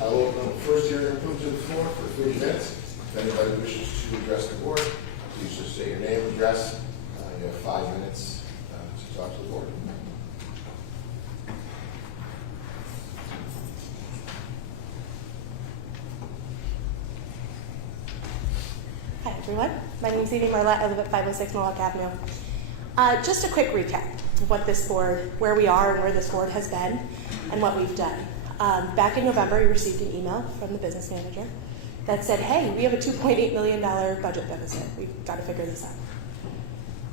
I will open the first hearing and come to the floor for 30 minutes. If anybody wishes to address the board, please just say your name, address. You have 5 minutes to talk to the board. Hi everyone, my name is Edie Marlette. I live at 506 Mohawk Avenue. Just a quick recap of what this board, where we are and where this board has been and what we've done. Back in November, we received an email from the business manager that said, hey, we have a $2.8 million budget deficit. We've got to figure this out.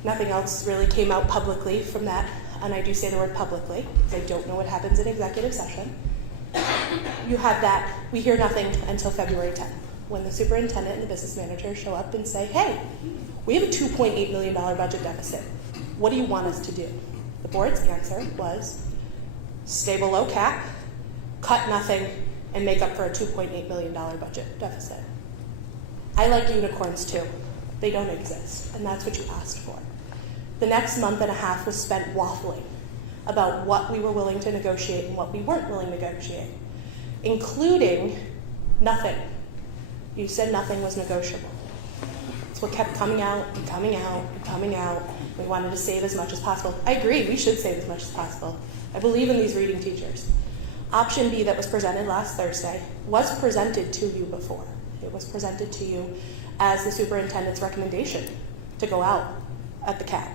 Nothing else really came out publicly from that, and I do say the word publicly because I don't know what happens in executive session. You have that, we hear nothing until February 10th. When the superintendent and the business manager show up and say, hey, we have a $2.8 million budget deficit. What do you want us to do? The board's answer was stay below cap, cut nothing, and make up for a $2.8 million budget deficit. I like unicorns too. They don't exist, and that's what you asked for. The next month and a half was spent waffling about what we were willing to negotiate and what we weren't willing to negotiate, including nothing. You said nothing was negotiable. It's what kept coming out and coming out and coming out. We wanted to save as much as possible. I agree, we should save as much as possible. I believe in these reading teachers. Option B that was presented last Thursday was presented to you before. It was presented to you as the superintendent's recommendation to go out at the cap.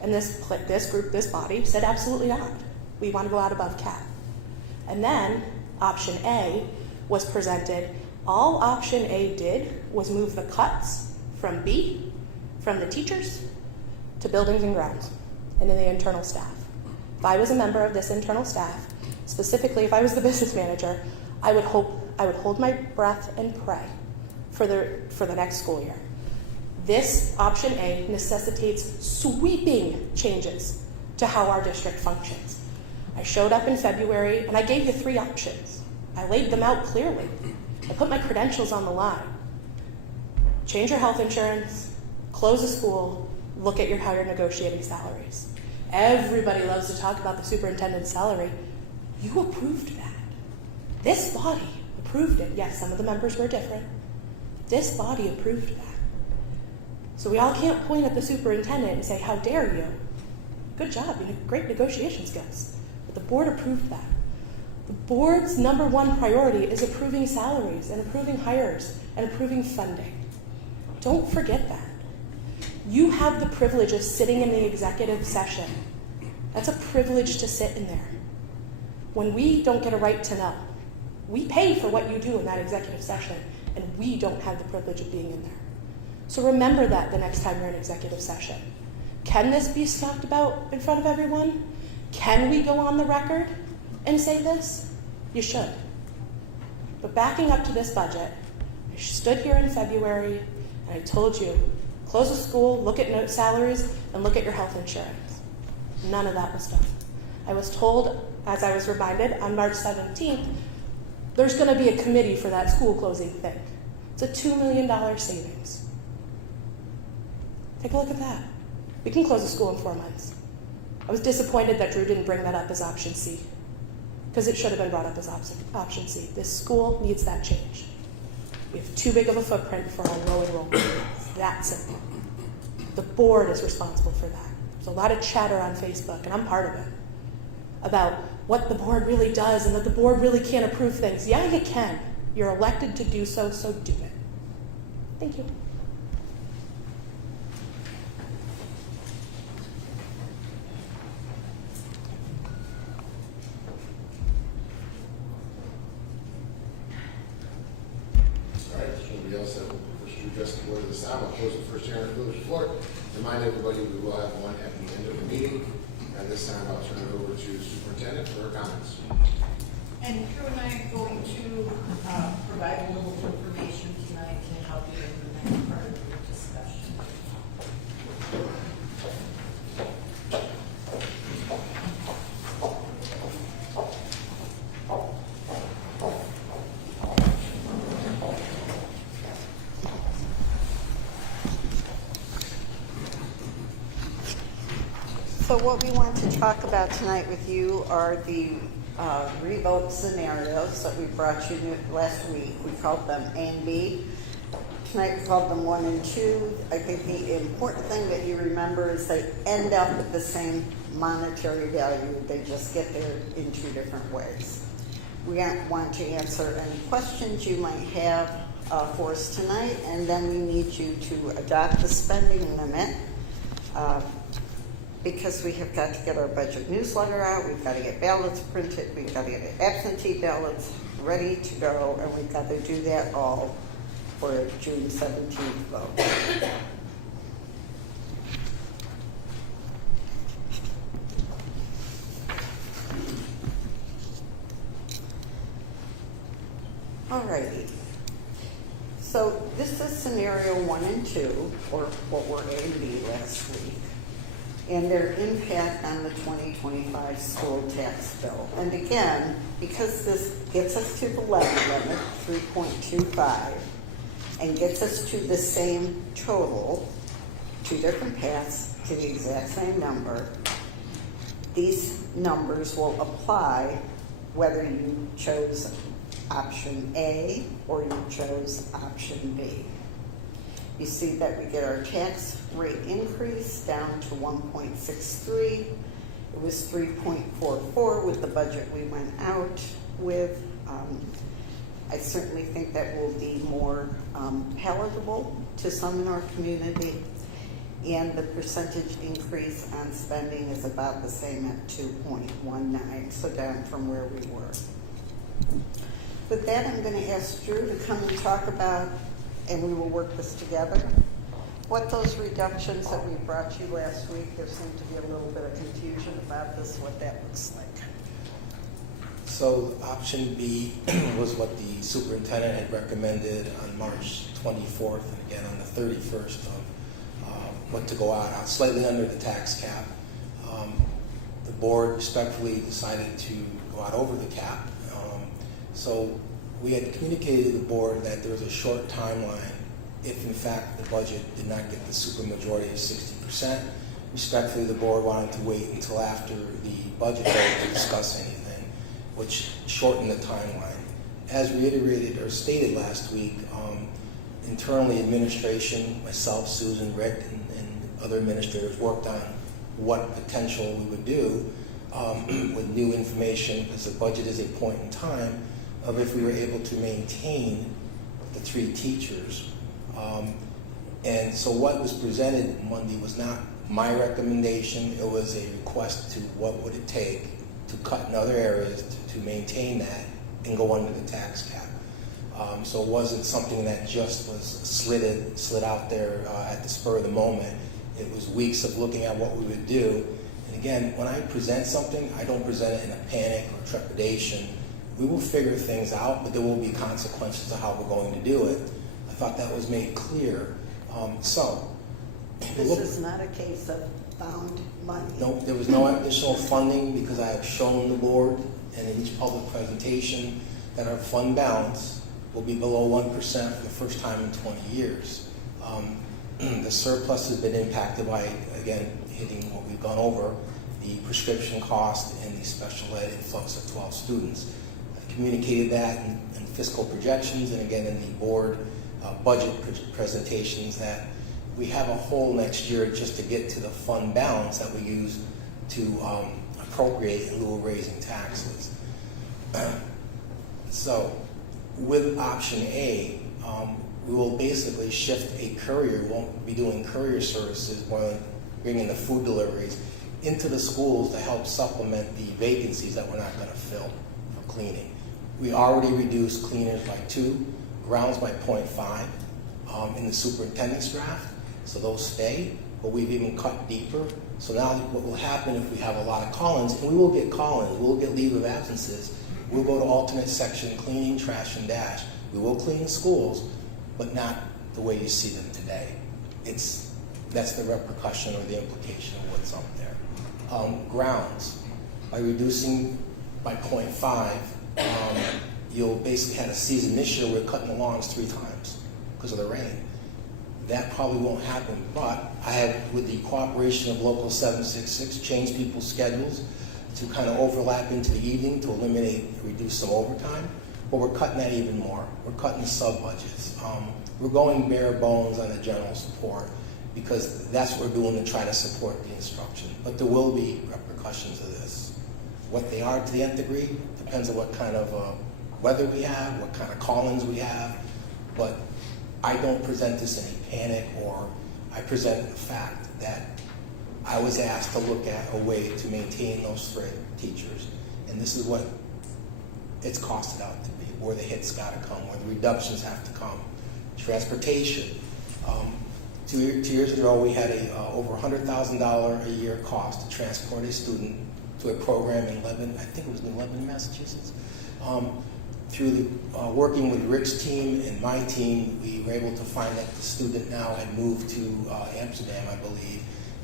And this group, this body, said absolutely not. We want to go out above cap. And then option A was presented. All option A did was move the cuts from B, from the teachers, to buildings and grounds, and in the internal staff. If I was a member of this internal staff, specifically if I was the business manager, I would hold my breath and pray for the next school year. This option A necessitates sweeping changes to how our district functions. I showed up in February and I gave you 3 options. I laid them out clearly. I put my credentials on the line. Change your health insurance, close a school, look at how you're negotiating salaries. Everybody loves to talk about the superintendent's salary. You approved that. This body approved it. Yes, some of the members were different. This body approved that. So we all can't point at the superintendent and say, how dare you? Good job, you have great negotiation skills. But the board approved that. The board's number 1 priority is approving salaries and approving hires and approving funding. Don't forget that. You have the privilege of sitting in the executive session. That's a privilege to sit in there. When we don't get a right to know, we pay for what you do in that executive session, and we don't have the privilege of being in there. So remember that the next time you're in executive session. Can this be talked about in front of everyone? Can we go on the record and say this? You should. But backing up to this budget, I stood here in February and I told you, close a school, look at salaries, and look at your health insurance. None of that was done. I was told, as I was reminded, on March 17th, there's going to be a committee for that school closing thing. It's a $2 million savings. Take a look at that. We can close a school in 4 months. I was disappointed that Drew didn't bring that up as option C, because it should have been brought up as option C. This school needs that change. We have too big of a footprint for our low enrollment. That's simple. The board is responsible for that. There's a lot of chatter on Facebook, and I'm part of it, about what the board really does and that the board really can't approve things. Yeah, you can. You're elected to do so, so do it. Thank you. Else that will push to address the board at this time. I'll close the first hearing and close the floor. Remind everybody we will have one at the end of the meeting. At this time, I'll turn it over to the superintendent for her comments. And Drew and I are going to provide a little information tonight to help you in the next part of your discussion. So what we want to talk about tonight with you are the revote scenarios that we brought you last week. We called them A and B. Tonight we called them 1 and 2. I think the important thing that you remember is they end up with the same monetary value. They just get there in 2 different ways. We want to answer any questions you might have for us tonight, and then we need you to adopt the spending limit because we have got to get our budget newsletter out, we've got to get ballots printed, we've got to get absentee ballots ready to go, and we've got to do that all for June 17th vote. Alrighty. So this is scenario 1 and 2, or what were A and B last week, and their impact on the 2025 school tax bill. And again, because this gets us to the levy limit, 3.25, and gets us to the same total, 2 different paths to the exact same number, these numbers will apply whether you chose option A or you chose option B. You see that we get our tax rate increase down to 1.63. It was 3.44 with the budget we went out with. I certainly think that will be more palatable to some in our community. And the percentage increase on spending is about the same at 2.19, so down from where we were. With that, I'm going to ask Drew to come and talk about, and we will work this together, what those reductions that we brought you last week, there seemed to be a little bit of confusion about this, what that looks like. So option B was what the superintendent had recommended on March 24th and again on the 31st of what to go out slightly under the tax cap. The board respectfully decided to go out over the cap. So we had communicated to the board that there was a short timeline if in fact the budget did not get the supermajority of 60%. Respectfully, the board wanted to wait until after the budget vote to discuss anything, which shortened the timeline. As reiterated or stated last week, internally administration, myself, Susan, Rick, and other administrators worked on what potential we would do with new information, because the budget is a point in time of if we were able to maintain the 3 teachers. And so what was presented Monday was not my recommendation, it was a request to what would it take to cut in other areas to maintain that and go under the tax cap. So it wasn't something that just was slid out there at the spur of the moment. It was weeks of looking at what we would do. And again, when I present something, I don't present it in a panic or trepidation. We will figure things out, but there will be consequences to how we're going to do it. I thought that was made clear. This is not a case of found money. No, there was no additional funding because I have shown the board and in each public presentation that our fund balance will be below 1% for the first time in 20 years. The surplus has been impacted by, again, hitting what we've gone over, the prescription cost and the special ed influx of 12 students. I communicated that in fiscal projections and again in the board budget presentations that we have a hole next year just to get to the fund balance that we use to appropriate in lieu of raising taxes. So with option A, we will basically shift a courier, we won't be doing courier services, more than bringing the food deliveries into the schools to help supplement the vacancies that we're not going to fill for cleaning. We already reduced cleaners by 2, grounds by 0.5 in the superintendent's draft, so those stay, but we've even cut deeper. So now what will happen if we have a lot of call-ins, and we will get call-ins, we'll get leave of absences, we'll go to alternate section cleaning, trash, and dash. We will clean schools, but not the way you see them today. That's the repercussion or the implication of what's up there. Grounds, by reducing by 0.5, you'll basically have a season this year we're cutting the lawns 3 times because of the rain. That probably won't happen, but I have, with the cooperation of Local 766, changed people's schedules to kind of overlap into the evening to reduce some overtime, but we're cutting that even more. We're cutting sub-budgets. We're going bare bones on the general support because that's what we're doing to try to support the instruction. But there will be repercussions of this. What they are to the nth degree depends on what kind of weather we have, what kind of call-ins we have, but I don't present this in a panic, or I present the fact that I was asked to look at a way to maintain those threat teachers, and this is what it's costed out to be, where the hits got to come, where the reductions have to come. Transportation. 2 years ago, we had a over $100,000 a year cost to transport a student to a program in Lebanon, I think it was in Lebanon, Massachusetts. Through working with Rick's team and my team, we were able to find that the student now had moved to Amsterdam, I believe,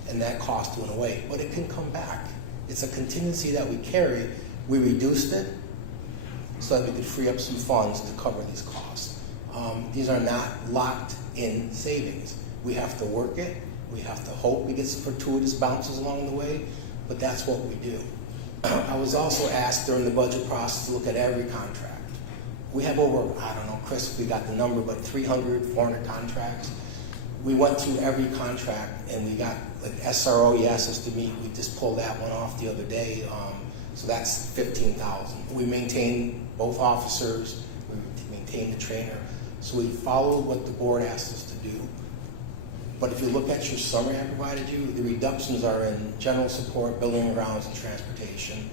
and that cost went away. But it can come back. It's a contingency that we carry. We reduced it so that we could free up some funds to cover these costs. These are not locked in savings. We have to work it. We have to hope we get some fortuitous bounces along the way, but that's what we do. I was also asked during the budget process to look at every contract. We have over, I don't know, Chris, if we got the number, but 300, 400 contracts. We went through every contract and we got, like SRO, he asked us to meet. We just pulled that one off the other day. So that's 15,000. We maintain both officers. We maintain the trainer. So we followed what the board asked us to do. But if you look at your summary I provided you, the reductions are in general support, building and grounds, and transportation.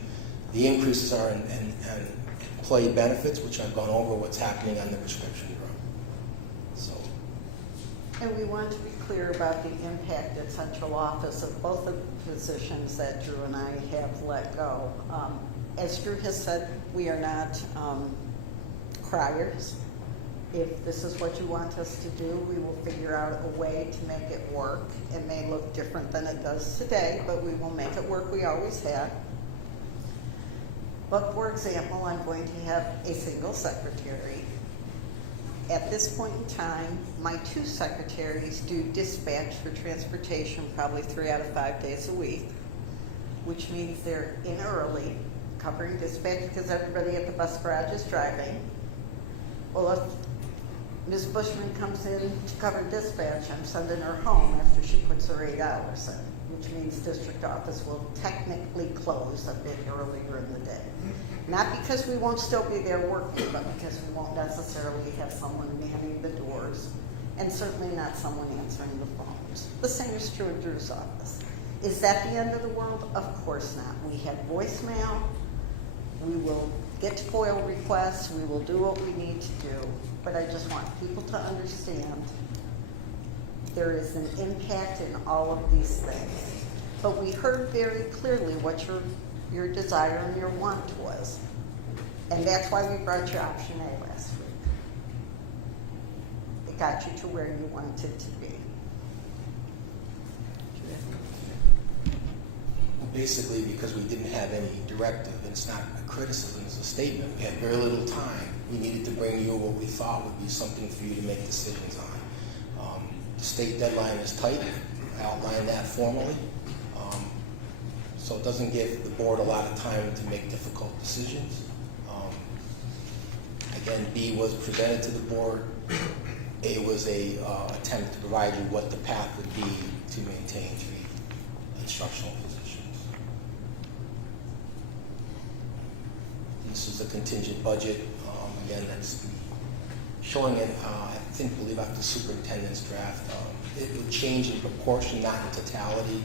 The increases are in employee benefits, which I've gone over what's happening on the prescription drug. So, And we want to be clear about the impact at central office of both of the positions that Drew and I have let go. As Drew has said, we are not criers. If this is what you want us to do, we will figure out a way to make it work. It may look different than it does today, but we will make it work. We always have. But for example, I'm going to have a single secretary. At this point in time, my 2 secretaries do dispatch for transportation probably 3 out of 5 days a week, which means they're in early, covering dispatch because everybody at the bus garage is driving. Well, if Ms. Bushman comes in to cover dispatch, I'm sending her home after she puts her 8 hours in, which means district office will technically close a bit earlier in the day. Not because we won't still be there working, but because we won't necessarily have someone manning the doors, and certainly not someone answering the phones. The same is true at Drew's office. Is that the end of the world? Of course not. We have voicemail. We will get to FOIL requests. We will do what we need to do. But I just want people to understand there is an impact in all of these things. But we heard very clearly what your desire and your want was. And that's why we brought you option A last week. It got you to where you wanted to be. basically because we didn't have any directive, and it's not a criticism, it's a statement. We had very little time. We needed to bring you what we thought would be something for you to make decisions on. The state deadline is tight. I outlined that formally. So it doesn't give the board a lot of time to make difficult decisions. Again, B was presented to the board. A was a attempt to provide you what the path would be to maintain 3 instructional positions. This is a contingent budget. Again, that's showing it, I believe after the superintendent's draft. It would change in proportion, not in totality,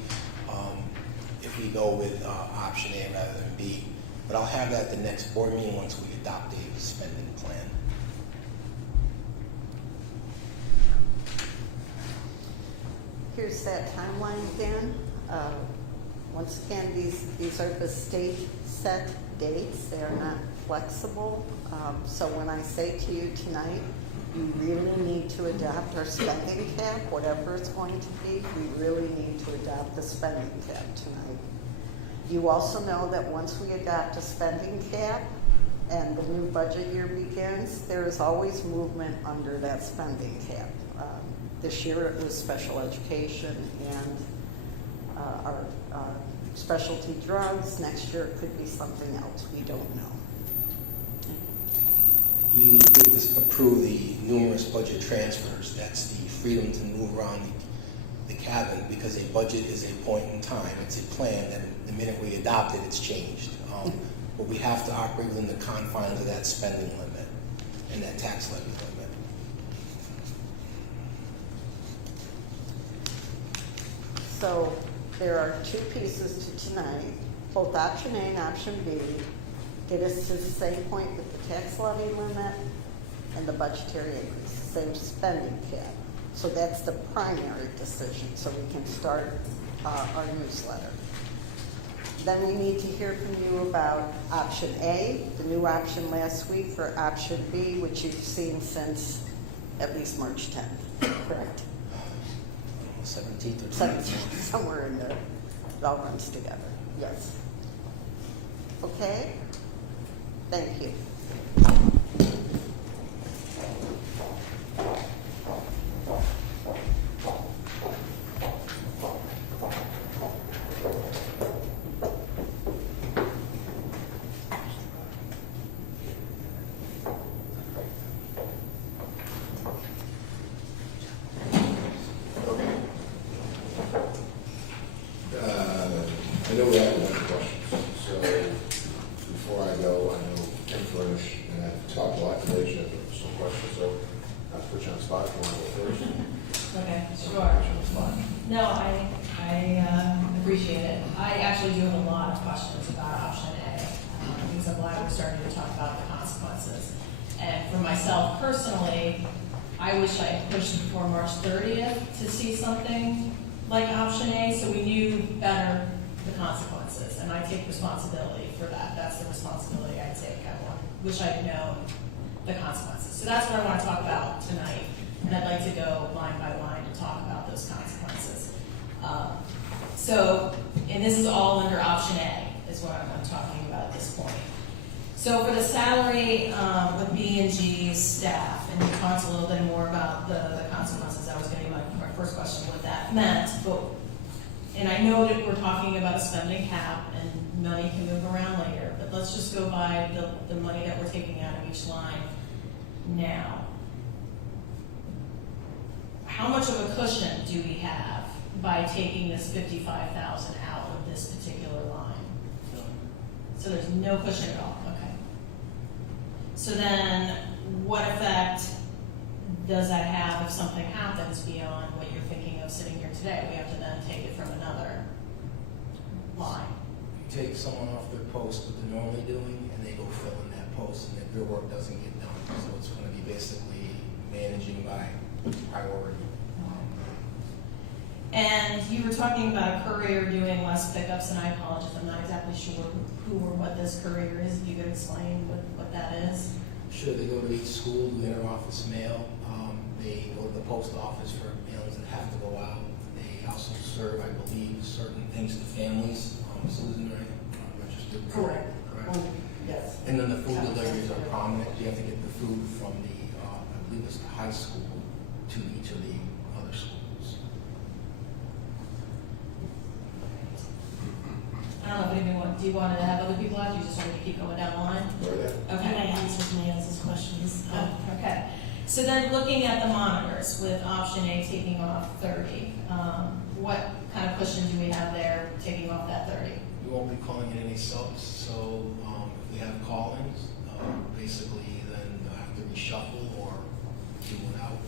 if we go with option A rather than B. But I'll have that at the next board meeting once we adopt a spending plan. Here's that timeline again. Once again, these are the state set dates. They are not flexible. So when I say to you tonight, you really need to adopt our spending cap, whatever it's going to be, we really need to adopt the spending cap tonight. You also know that once we adopt a spending cap and the new budget year begins, there is always movement under that spending cap. This year it was special education and our specialty drugs. Next year it could be something else. We don't know. You did approve the numerous budget transfers. That's the freedom to move around the cabin, because a budget is a point in time. It's a plan that the minute we adopt it, it's changed. But we have to operate within the confines of that spending limit and that tax levy limit. So there are two pieces to tonight, both option A and option B. Get us to the same point with the tax levy limit and the budgetary increase, same spending cap. So that's the primary decision, so we can start our newsletter. Then we need to hear from you about option A, the new option last week, for option B, which you've seen since at least March 10th, correct? 17th or 17th, somewhere in there. It all runs together, yes. Okay? Thank you. I know we have a bunch of questions, so before I go, I know Ken Furnish and I've talked a lot today, so I have some questions, so I'll put you on the spot if you want to go first. Okay, Put sure. you on the spot. No, I appreciate it. I actually do have a lot of questions about option A, because I'm glad we're starting to talk about the consequences. And for myself personally, I wish I had pushed before March 30th to see something like option A, so we knew better the consequences. And I take responsibility for that. That's the responsibility I take. Wish I'd known the consequences. So that's what I want to talk about tonight. And I'd like to go line by line to talk about those consequences. And this is all under option A, is what I'm talking about at this point. So for the salary with B&G staff, and we talked a little bit more about the consequences. I was going to my first question, what that meant. And I know that we're talking about a spending cap, and money can move around later, but let's just go by the money that we're taking out of each line now. How much of a cushion do we have by taking this $55,000 out of this particular line? So there's no cushion at all, okay. So then, what effect does that have if something happens beyond what you're thinking of sitting here today? We have to then take it from another line. You take someone off their post that they're normally doing, and they go fill in that post, and if their work doesn't get done. So it's going to be basically managing by priority. And you were talking about a courier doing less pickups, and I apologize, I'm not exactly sure who or what this courier is. If you could explain what that is. Sure, they go to each school, do inter-office mail. They go to the post office for mailings that have to go out. They also serve, I believe, certain things to families. Susan, right? Registered. Correct. Yes. And then the food deliveries are prominent. You have to get the food from the, I believe it's the high school to each of the other schools. I don't know if anyone, do you want to have other people out? Do you just want me to keep going down the line? Go ahead. Okay. I answered Nancy's questions. Oh, okay. So then looking at the monitors with option A taking off 30, what kind of cushion do we have there taking off that 30? We won't be calling in any subs, so if we have call-ins, basically then they'll have to reshuffle or do without.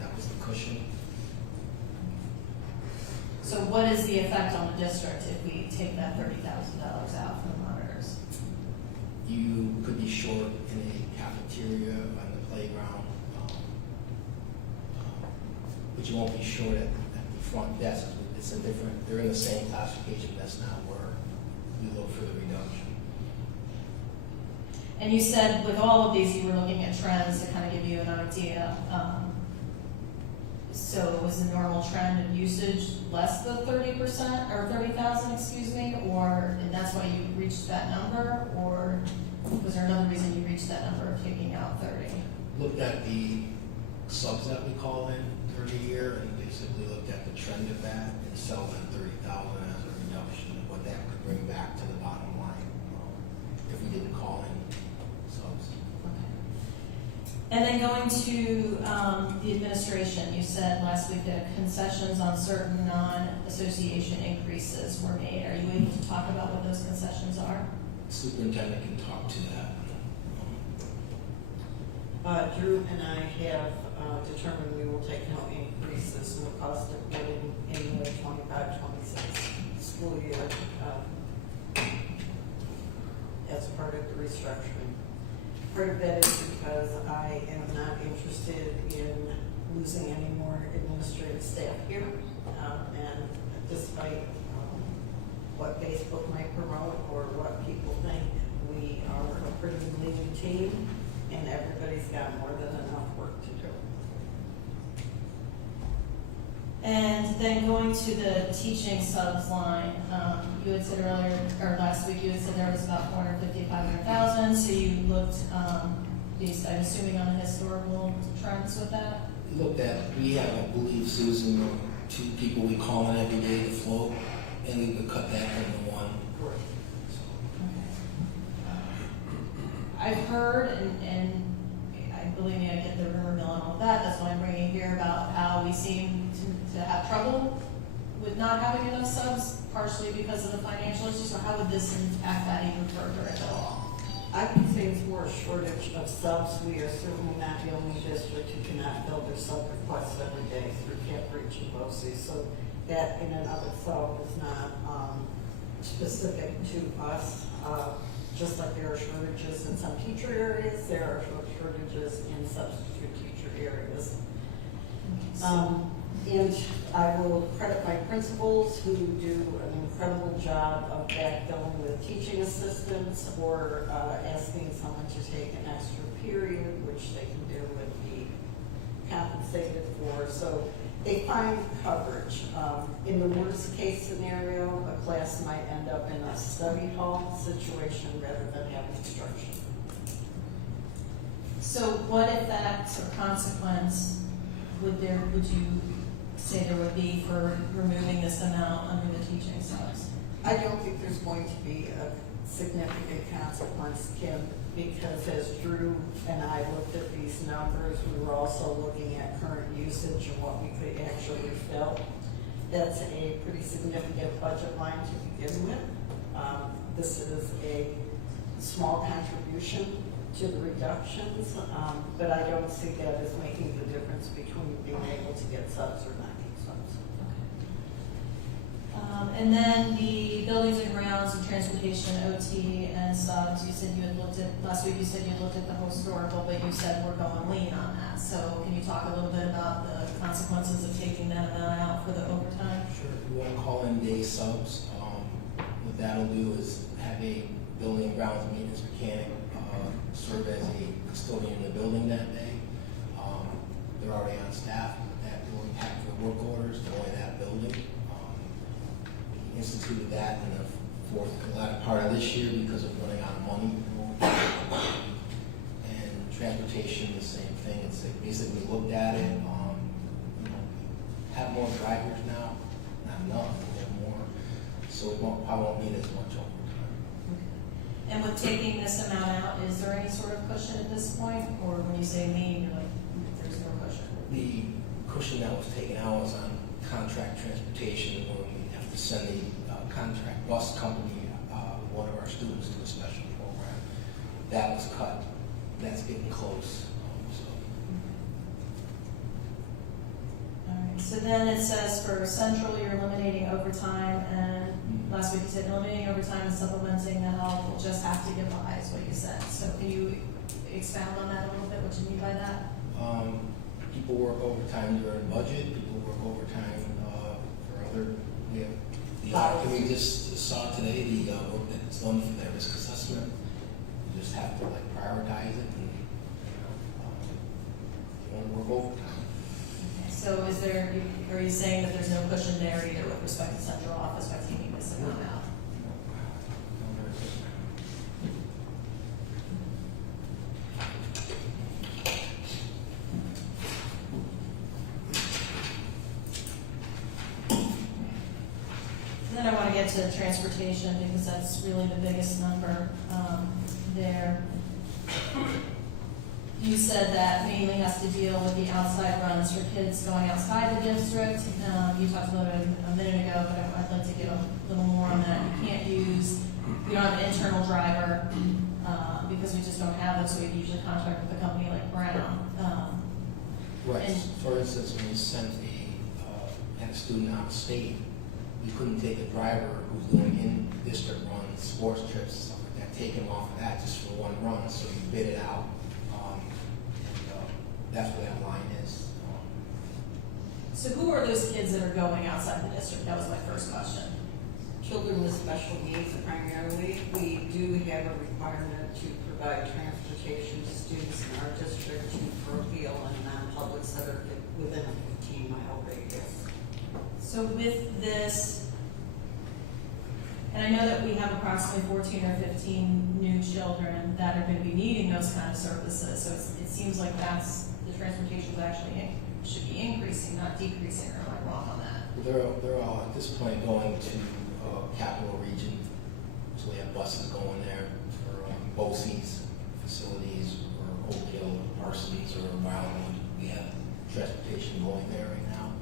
That was the cushion. So what is the effect on the district if we take that $30,000 out from the monitors? You could be short in a cafeteria, on the playground, but you won't be short at the front desk. It's a different, they're in the same classification. That's not where we look for the reduction. And you said with all of these, you were looking at trends to kind of give you an idea. So was the normal trend of usage less than 30% or 30,000, excuse me, and that's why you reached that number, or was there another reason you reached that number of taking out 30? Looked at the subs that we call in 30 year and basically looked at the trend of that and sell that 30,000 as a reduction and what that could bring back to the bottom line if we didn't call in subs. And then going to the administration, you said last week that concessions on certain non-association increases were made. Are you able to talk about what those concessions are? Superintendent can talk to that. Drew and I have determined we will take no increases in the cost of living in the 25-26 school year as part of the restructuring. Part of that is because I am not interested in losing any more administrative staff here. And despite what Facebook might promote or what people think, we are a pretty lean team and everybody's got more than enough work to do. And then going to the teaching subs line, you had said earlier, or last week, you had said there was about 450, 500,000, so you looked, based, I'm assuming, on historical trends with that? Looked at, we have, I believe, Susan, 2 people we call in every day to float, and we could cut that into 1. I've heard, and I believe me, I get the rumor mill and all of that, that's why I'm bringing here about how we seem to have trouble with not having enough subs, partially because of the financial issues, so how would this impact that even further at all? I would say it's more a shortage of subs. We are certainly not the only district who cannot fill their sub requests every day through Camp Reach and BOCES. So that in and of itself is not specific to us. Just like there are shortages in some teacher areas, there are shortages in substitute teacher areas. And I will credit my principals who do an incredible job of backfilling with teaching assistants or asking someone to take an extra period, which they can do and be compensated for. So they find coverage. In the worst case scenario, a class might end up in a study hall situation rather than having instruction. So what if that's a consequence, would you say there would be for removing this amount under the teaching subs? I don't think there's going to be a significant consequence, Kim, because as Drew and I looked at these numbers, we were also looking at current usage and what we could actually fill. That's a pretty significant budget line to begin with. This is a small contribution to the reductions, but I don't see that as making the difference between being able to get subs or not get subs. And then the buildings and grounds and transportation, OT and subs, you said you had looked at, last week you said you had looked at the historical, but you said we're going lean on that. So can you talk a little bit about the consequences of taking that amount out for the overtime? Sure, if you want to call in day subs, what that'll do is have a building and grounds maintenance mechanic serve as a custodian in the building that day. They're already on staff, that will impact their work orders to only that building. We instituted that in the latter part of this year because of running out of money. And transportation, the same thing. It's like basically looked at it. Have more drivers now, not enough, we have more. So we probably won't need as much overtime. And with taking this amount out, is there any sort of cushion at this point? Or when you say lean, you're like, there's no cushion? The cushion that was taken out was on contract transportation when we have to send the contract bus company one of our students to a special program. That was cut. That's getting close. All right, so then it says for central, you're eliminating overtime, and last week you said eliminating overtime and supplementing that all will just have to get by, is what you said. So can you expound on that a little bit, what you mean by that? People work overtime during budget, people work overtime for other, we have the we just saw today, the work that's done for their risk assessment. You just have to like prioritize it and you want to work overtime. So is there, are you saying that there's no cushion there either with respect to central office by taking this amount out? Then I want to get to transportation because that's really the biggest number there. You said that mainly has to deal with the outside runs for kids going outside the district. You talked about it a minute ago, but I'd like to get a little more on that. We don't have an internal driver because we just don't have it, so we'd usually contract with a company like Brown. Right. And- For instance, when we sent a student out of state, we couldn't take a driver who's doing in-district runs, sports trips, stuff like that, take him off of that just for one run, so you bid it out. That's where that line is. So who are those kids that are going outside the district? That was my first question. Children with special needs primarily. We do have a requirement to provide transportation to students in our district to parochial and non-publics that are within a 15-mile radius. So with this, and I know that we have approximately 14 or 15 new children that are going to be needing those kind of services. So it seems like the transportation is actually should be increasing, not decreasing, or am I wrong on that? They're all at this point going to Capital Region, so we have buses going there for BOCES facilities, or Oak Hill, Parsons, or Wildwood. We have transportation going there right now.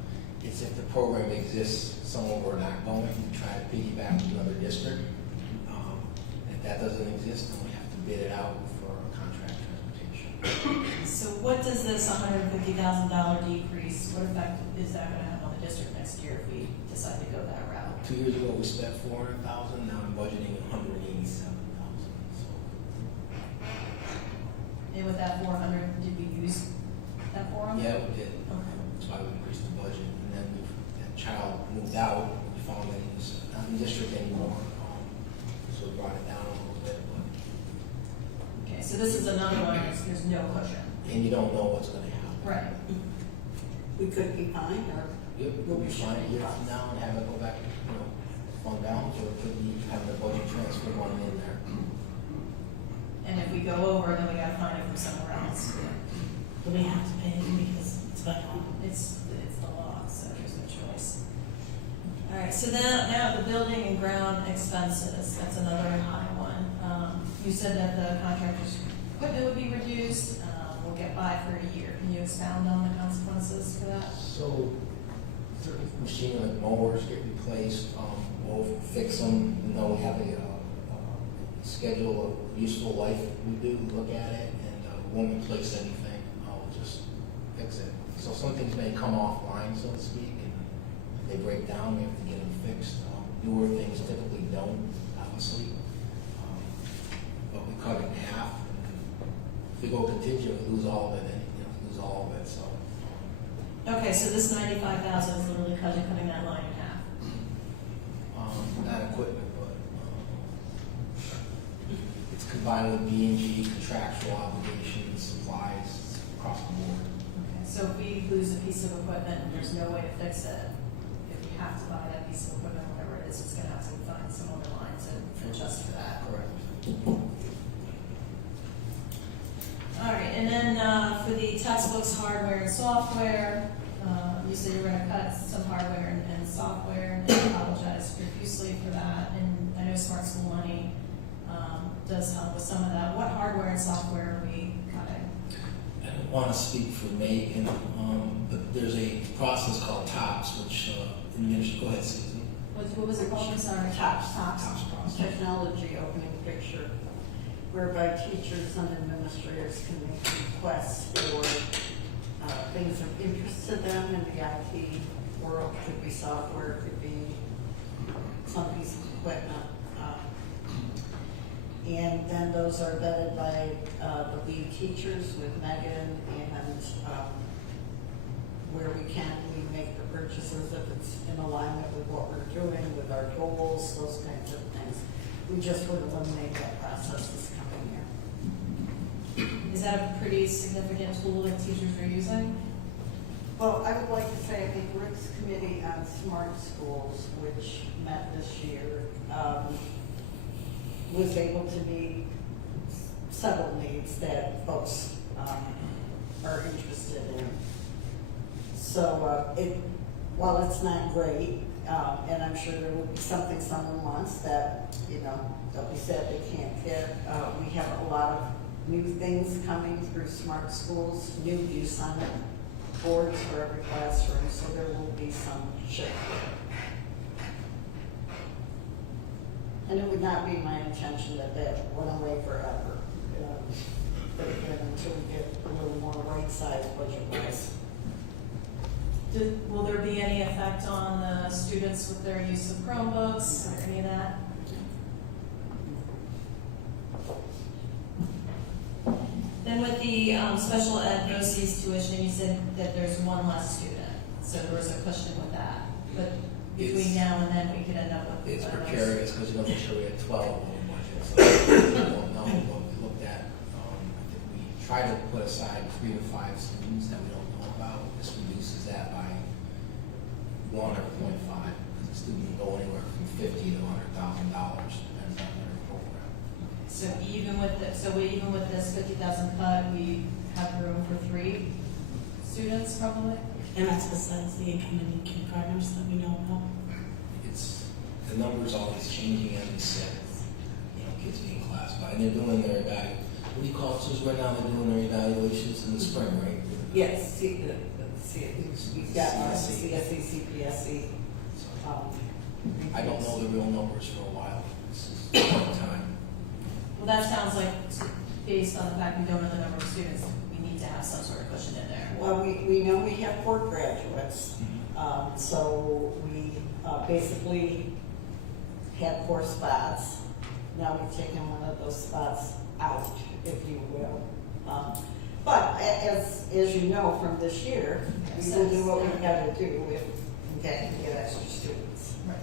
It's if the program exists somewhere we're not going, we try to piggyback to another district. If that doesn't exist, then we have to bid it out for contract transportation. So what does this $150,000 decrease, what effect is that going to have on the district next year if we decide to go that route? 2 years ago, we spent $400,000. Now I'm budgeting $187,000. So And with that 400, did we use that 400? yeah, we did. Okay. That's why we increased the budget. And then that child moved out. We found that he was not in the district anymore, so we brought it down a little bit. Okay, so this is another one, there's no cushion. And you don't know what's going to happen. Right. We could be fine, or Yep, we'll be fine a year from now and have it go back, fund balance, or it could be having a budget transfer money in there. And if we go over, then we gotta find it from somewhere else. Do we have to pay because it's by law? It's the law, so there's no choice. All right, so now the building and ground expenses, that's another high one. You said that the contractor's equipment would be reduced, we'll get by for a year. Can you expound on the consequences for that? So, certain machine like mowers get replaced, we'll fix them, and then we have a schedule of useful life we do, look at it, and we won't replace anything, we'll just fix it. So some things may come offline, so to speak, and if they break down, we have to get them fixed. Newer things typically don't, obviously, but we cut it in half, and if we go contingent, we lose all of it, and we lose all of it, so. Okay, so this 95,000 is literally cutting that line in half. Not equipment, but it's combined with B&G contractual obligations, supplies across the board. Okay, so if we lose a piece of equipment and there's no way to fix it, if we have to buy that piece of equipment, whatever it is, it's gonna have to find some other line to adjust for that. Correct. All right, and then for the textbooks, hardware and software, you said you were gonna cut some hardware and software, and I apologize profusely for that. And I know Smart School Money does help with some of that. What hardware and software are we cutting? I don't want to speak for Megan, but there's a process called TOPS, which go ahead, Susan. What was it called? I'm sorry. TOPS. TOPS. process. technology opening picture, whereby teachers and administrators can make requests for things of interest to them in the IT world. Could be software, could be some piece of equipment. And then those are vetted by the lead teachers with Megan, and where we can, we make the purchases if it's in alignment with what we're doing, with our goals, those kinds of things. We just would eliminate that process this coming year. Is that a pretty significant tool that teachers are using? Well, I would like to say, I think Rick's committee on smart schools, which met this year, was able to meet several needs that folks are interested in. So while it's not great, And I'm sure there will be something someone wants that, you know, they'll be sad they can't get. We have a lot of new things coming through Smart Schools, new use on it, boards for every classroom, so there will be some shift. And it would not be my intention that that went away forever. But again, until we get a little more right-sized budget-wise. Will there be any effect on the students with their use of Chromebooks or any of that? Then with the special ed BOCES tuition, you said that there's one less student, so there was a cushion with that. But between It's- now and then, we could end up with. It's another- precarious because you know, for sure we had 12 on the budget, so we don't know what we looked at. I think we try to put aside 3 to 5 students that we don't know about. This reduces that by 1 or 0.5. The student can go anywhere from $50 to $100,000, depends on their program. So even with this 50,000 cut, we have room for 3 students probably? And that's besides the income and kindergartners that we know about. The number's always changing every set, kids being classified, and they're doing their what do you call it, so right now they're doing their evaluations in the spring, right? Yes, we've got our CSE, CPSE. I don't know the real numbers for a while, this is a long time. Well, that sounds like, based on the fact we don't know the number of students, we need to have some sort of cushion in there. Well, we know we have 4 graduates, so we basically had 4 spots. Now we've taken one of those spots out, if you will. But as you know from this year, we will do what we've got to do if we can get extra students. Right.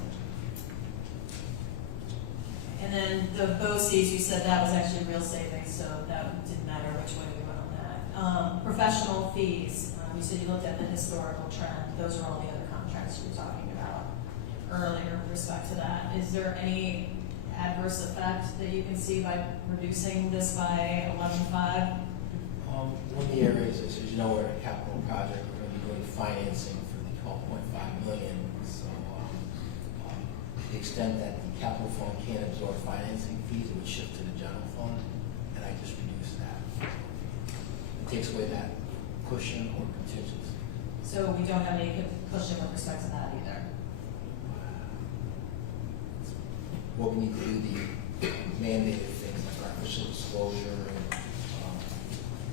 And then the BOCES, you said that was actually real savings, so that didn't matter which way we went on that. Professional fees, you said you looked at the historical trend. Those are all the other contracts you were talking about earlier with respect to that. Is there any adverse effect that you can see by reducing this by 11.5? One of the areas is, as you know, we're in a capital project, we're going to be doing financing for the $12.5 million. So to the extent that the capital fund can't absorb financing fees, it would shift to the general fund, and I just reduced that. It takes away that cushion or contingency. So we don't have any cushion with respect to that either. What we need to do, the mandated things like our official disclosure and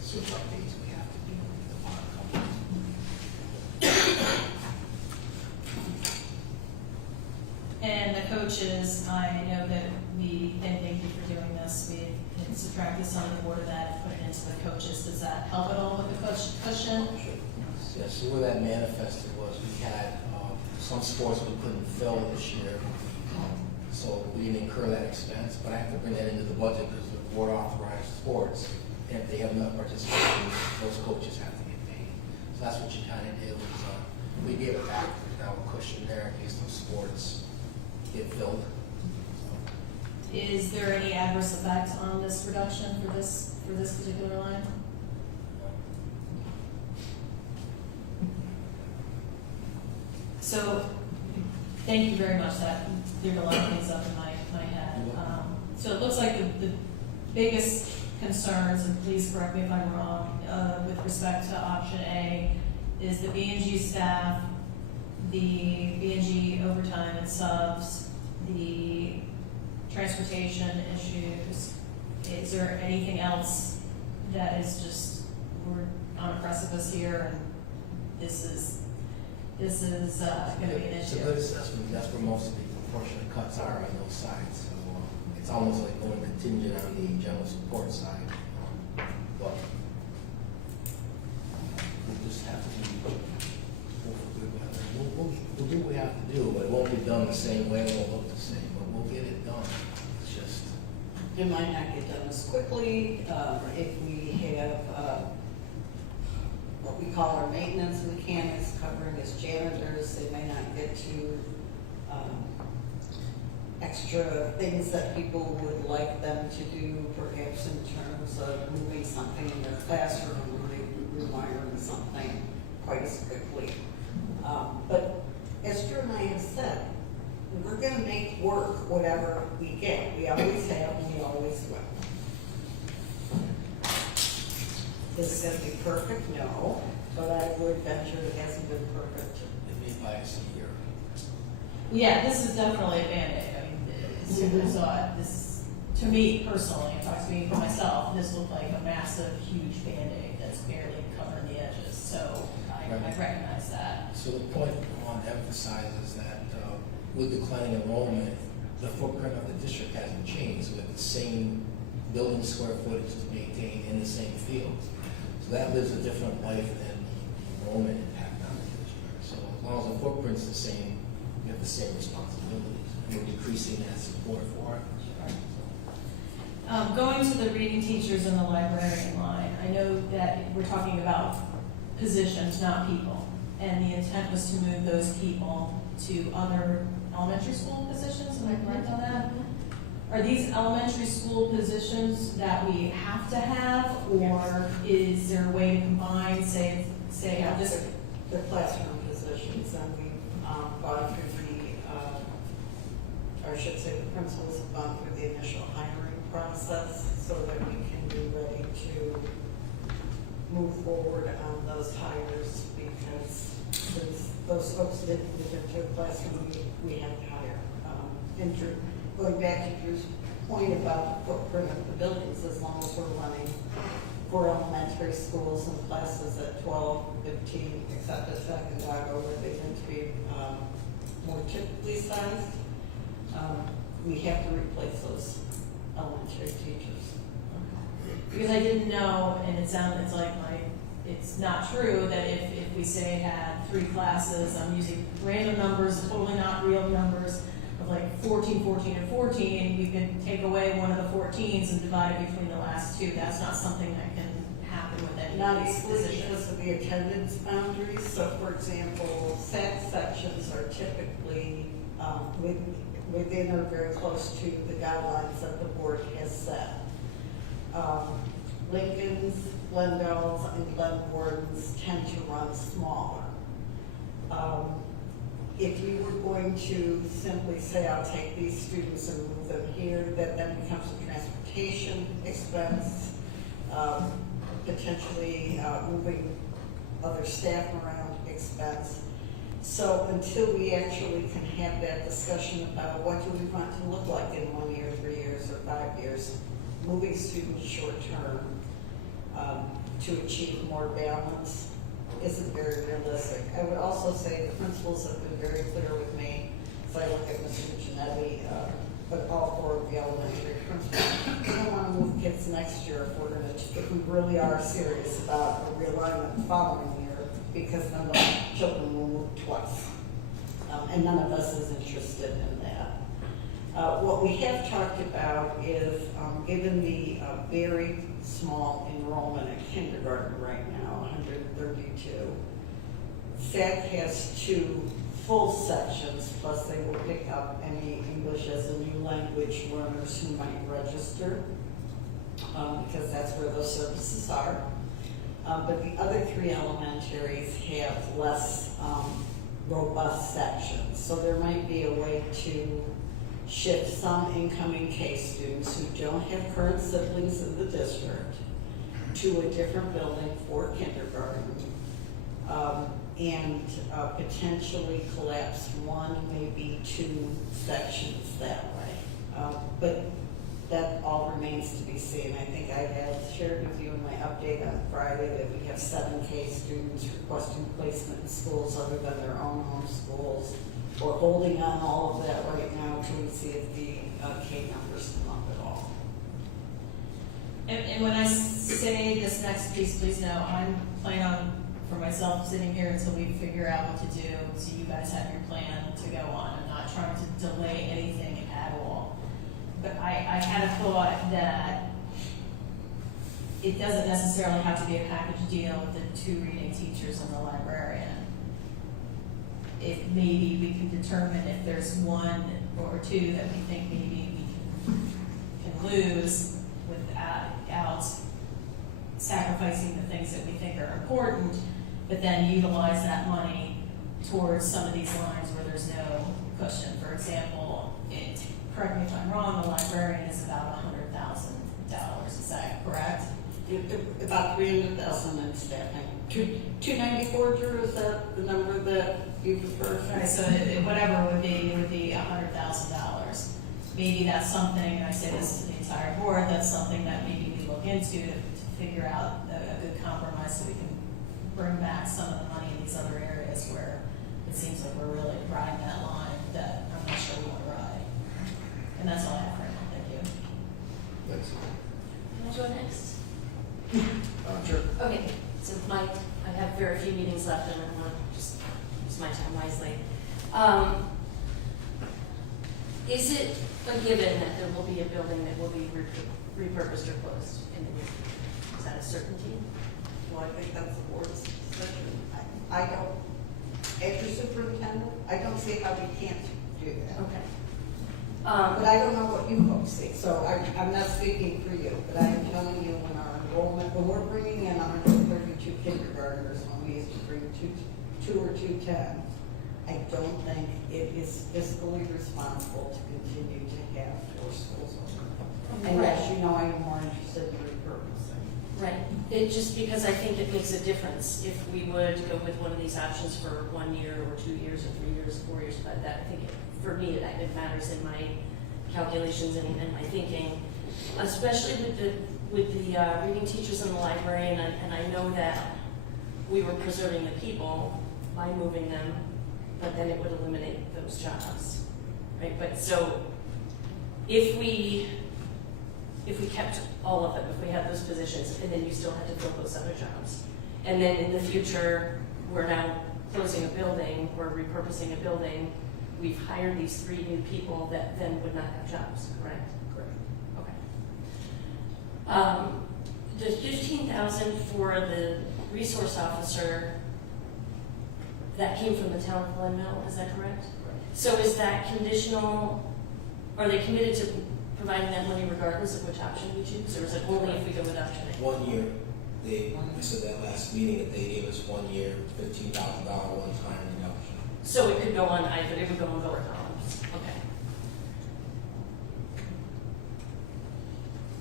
certain updates we have to do with the bond company. And the coaches, I know that and thank you for doing this, we had subtracted some of the Board of Ed, put it into the coaches. Does that help at all with the cushion? Yes, so where that manifested was we had some sports we couldn't fill this year, so we didn't incur that expense, but I have to bring that into the budget because the board authorized sports, and if they have enough participation, those coaches have to get paid. So that's what you kind of did was we gave it back, there's now a cushion there in case those sports get filled. Is there any adverse effect on this reduction for this particular line? So, thank you very much. That cleared a lot of things up in my head. So it looks like the biggest concerns, and please correct me if I'm wrong, with respect to option A, is the B&G staff, the B&G overtime and subs, the transportation issues. Is there anything else that is just, we're on a precipice here and this is going to be an It's a issue? good assessment. That's where most of the proportionate cuts are on those sides. So it's almost like going contingent on the general support side. But we'll just have to we'll do what we have to do, but it won't be done the same way, it won't look the same, but we'll get it done. It's just, It might not get done as quickly, if we have, what we call our maintenance mechanics covering as janitors, they may not get to, extra things that people would like them to do, perhaps in terms of moving something in their classroom, rewiring something quite as quickly. But as Drew and I have said, we're gonna make work whatever we get. We always have, and we always will. Is it gonna be perfect? No, but I would venture it hasn't been perfect. It may buy us a year. Yeah, this is definitely a Band-Aid. I mean, as soon as I saw it, this, to me personally, if I was speaking for myself, this looked like a massive, huge Band-Aid that's barely covering the edges. So I recognize that. So the point I want to emphasize is that with declining enrollment, the footprint of the district hasn't changed with the same building square footage is maintained in the same fields. So that lives a different life than the enrollment impact on the district. So as long as the footprint's the same, we have the same responsibilities. And we're decreasing that support for it. Going to the reading teachers and the librarian line, I know that we're talking about positions, not people. And the intent was to move those people to other elementary school positions, am I correct on that? Are these elementary school positions that we have to have, or is there a way to combine, say, Yeah, just, the classroom positions, and we've gone through or I should say the principals have gone through the initial hiring process so that we can be ready to move forward on those hires, because since those folks didn't get into a classroom, we have to hire. And going back to Drew's point about the footprint of the buildings, as long as we're running for elementary schools and classes at 12, 15, except at Scotia-Glenville, where they tend to be more typically sized, we have to replace those elementary teachers. because I didn't know, and it sounded like it's not true, that if we say had 3 classes, I'm using random numbers, totally not real numbers, of like 14, 14, and 14, we could take away one of the 14s and divide it between the last 2. That's not something that can happen with any Not of these equally positions. because of the attendance boundaries. So for example, SAT sections are typically within or very close to the guidelines that the board has set. Lincoln's, Glendale's, and Glenwarden's tend to run smaller. If you were going to simply say, I'll take these students and move them here, that then becomes a transportation expense, potentially moving other staff around expense. So until we actually can have that discussion about what do we want to look like in 1 year, 3 years, or 5 years, moving students short term to achieve more balance isn't very realistic. I would also say the principals have been very clear with me, so I look at Mr. Giannetti, but all 4 of the elementary principals. We don't want to move kids next year if we really are serious about a realignment the following year, because none of the children will move twice. And none of us is interested in that. What we have talked about is, given the very small enrollment in kindergarten right now, 132, SAC has 2 full sections, plus they will pick up any English as a new language learners who might register, because that's where those services are. But the other 3 elementaries have less robust sections, so there might be a way to shift some incoming K students who don't have current siblings in the district to a different building for kindergarten, and potentially collapse 1, maybe 2 sections that way. But that all remains to be seen. I think I had shared with you in my update on Friday that we have 7 K students requesting placement in schools other than their own home schools. We're holding on all of that right now till we see if the K numbers come up at all. And when I say this next piece, please know, I'm planning on, for myself, sitting here until we figure out what to do, so you guys have your plan to go on. I'm not trying to delay anything at all. But I had a thought that it doesn't necessarily have to be a package deal with the 2 reading teachers and the librarian. If maybe we can determine if there's 1 or 2 that we think maybe we can lose without sacrificing the things that we think are important, but then utilize that money towards some of these lines where there's no cushion. For example, correct me if I'm wrong, the librarian is about $100,000. Is that correct? About 300,000 in staffing. 294, Drew, is that the number that you prefer? Right, so whatever it would be $100,000. Maybe that's something, and I say this to the entire board, that's something that maybe we look into to figure out a good compromise so we can bring back some of the money in these other areas where it seems like we're really riding that line that I'm not sure we want to ride. And that's all I have for now. Thank you. Thanks. Can I go next? Sure. Okay, so I have very few meetings left and I want to just use my time wisely. Is it a given that there will be a building that will be repurposed or closed in the near future? Is that a certainty? Well, I think that's the board's decision. I don't, as your superintendent, I don't see how we can't do that. Okay. But I don't know what you folks see, so I'm not speaking for you, but I'm telling you when our enrollment, when we're bringing in 132 kindergartners, when we used to bring two or 210, I don't think it is fiscally responsible to continue to have 4 schools open. And yes, you know I'm more interested in repurposing. Right. It just because I think it makes a difference if we would go with one of these options for 1 year or 2 years or 3 years, 4 years, but that I think for me it matters in my calculations and my thinking, especially with the reading teachers in the library, and I know that we were preserving the people by moving them, but then it would eliminate those jobs, right? But so if we kept all of them, if we had those positions, and then you still had to fill those other jobs, and then in the future we're now closing a building, we're repurposing a building, we've hired these 3 new people that then would not have jobs, correct? Correct. Okay. The $15,000 for the resource officer, that came from the town of Glenville, is that correct? So is that conditional, are they committed to providing that money regardless of which option we choose, or is it only if we go with option A? 1 year. I said that last meeting that they gave us 1 year, $15,000 one-time reduction. So it could go on either, it would go on both columns, okay.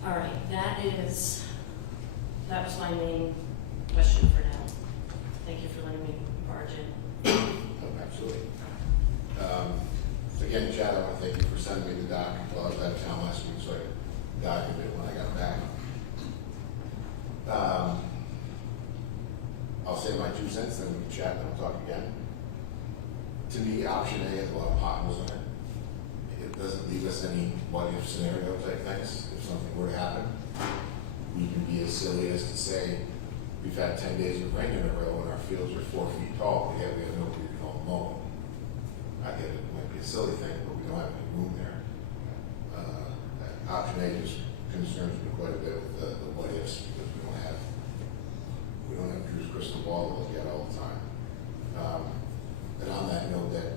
All right, that was my main question for now. Thank you for letting me barge in. Oh, absolutely. Again, Chad, I want to thank you for sending me the doc while I was out of town last week, so I could document it when I got back. I'll say my 2 cents, then we can chat, and I'll talk again. To me, option A has a lot of potholes in it. It doesn't leave us any what-if scenario type things. If something were to happen, we can be as silly as to say, we've had 10 days of rain in a row and our fields are 4 feet tall, yet we have nobody to go mow. I get it might be a silly thing, but we don't have any room there. Option A just concerns me quite a bit with the what-ifs, because we don't have Drew's crystal ball to look at all the time. And on that note, that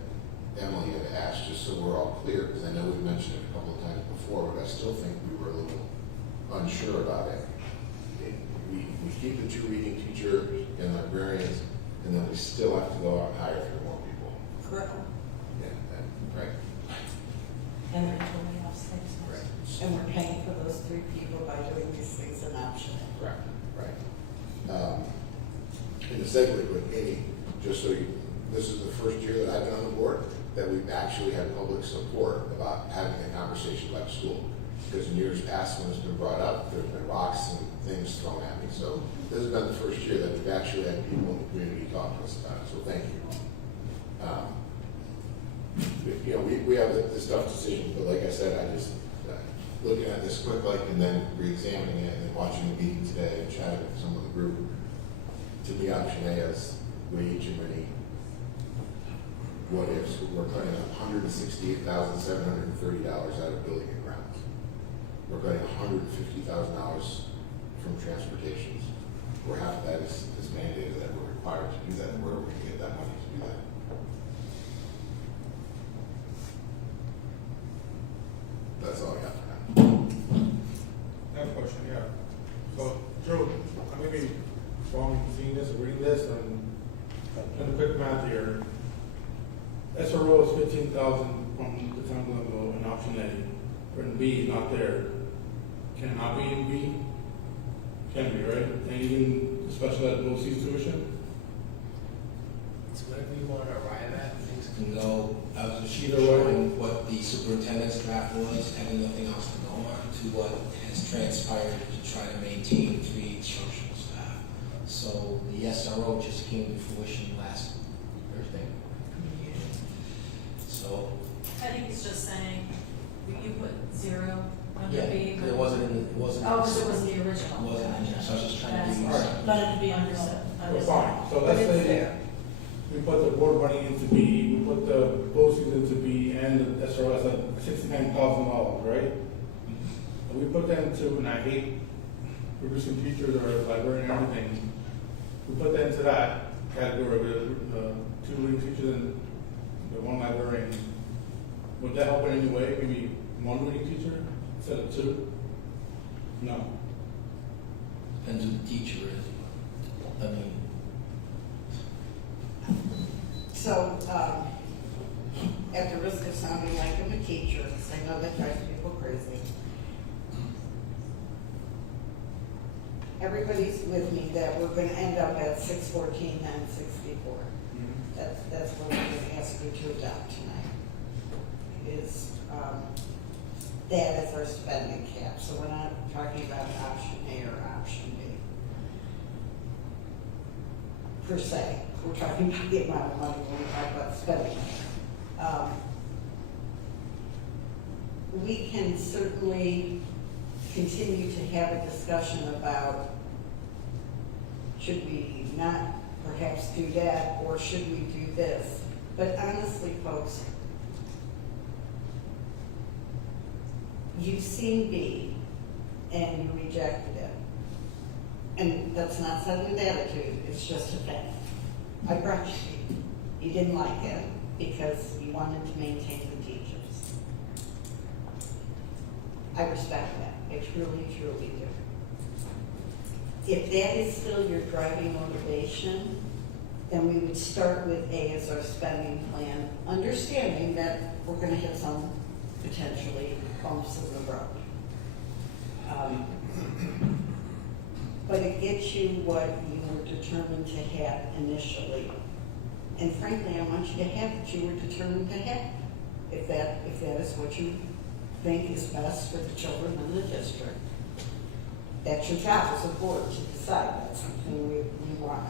Emily had asked, just so we're all clear, because I know we've mentioned it a couple of times before, but I still think we were a little unsure about it. We keep the 2 reading teachers and librarians, and then we still have to go out and hire 3 more people. Correct. Yeah, right. And they're totally off stage. Right. And we're paying for those 3 people by doing these things in option. Correct, right. In the segue with Amy, just so this is the first year that I've been on the board that we've actually had public support about having a conversation about school. Because in years past, when it's been brought up, there's been rocks and things thrown at me. So this has been the first year that we've actually had people in the community talk to us about it. So thank you. We have this tough decision, but like I said, I just looking at this quickly and then re-examining it and then watching the meeting today and chatting with some of the group. To me, option A has way too many what ifs. We're cutting $168,730 out of building and grounds. We're cutting $150,000 from transportations, where half of that is mandated that we're required to do that, and where are we going to get that money to do that? That's all I got for now. I have a question, yeah. So, Drew, I may be wrong in seeing this or reading this, and a quick math here. SRO is 15,000 from the town of Glenville in option A, and B is not there. Can it not be in B? Can be, right? And even the special ed BOCES tuition? It's whatever you want to arrive at, things can go, I was just Either way. showing what the superintendent's draft was, having nothing else to go on, to what has transpired to try to maintain 3 instructional staff. So the SRO just came to fruition last Thursday. So, I think he's just saying, you put 0 under yeah, B. it wasn't in, it wasn't. Oh, because it was the original. It wasn't in there, so I was just trying to give you That's- some. But it could be understood. Well, fine, so But let's it's say there. we put the board money into B, we put the BOCES into B, and the SRO is at $69,000, right? And we put that into, and I hate producing teachers or librarian or anything, we put that into that category with 2 leading teachers and the 1 librarian. Would that help in any way? Maybe 1 leading teacher instead of 2? No. Depends who the teacher is. I mean, So, at the risk of sounding like I'm a teacher, because I know that drives people crazy. Everybody's with me that we're gonna end up at 614, 964. That's what we're gonna ask you to adopt tonight. Is, that is our spending cap, so we're not talking about option A or option B. Per se, we're talking about the amount of money when we talk about spending. We can certainly continue to have a discussion about should we not perhaps do that, or should we do this? But honestly, folks, you've seen B and you rejected it. And that's not said with attitude, it's just a fact. I brought you B. You didn't like it because you wanted to maintain the teachers. I respect that, I truly, truly do. If that is still your driving motivation, then we would start with A as our spending plan, understanding that we're gonna hit some potentially bumps in the road. But it gets you what you were determined to have initially. And frankly, I want you to have what you were determined to have. If that is what you think is best for the children in the district, that's your job as a board to decide that's something we want.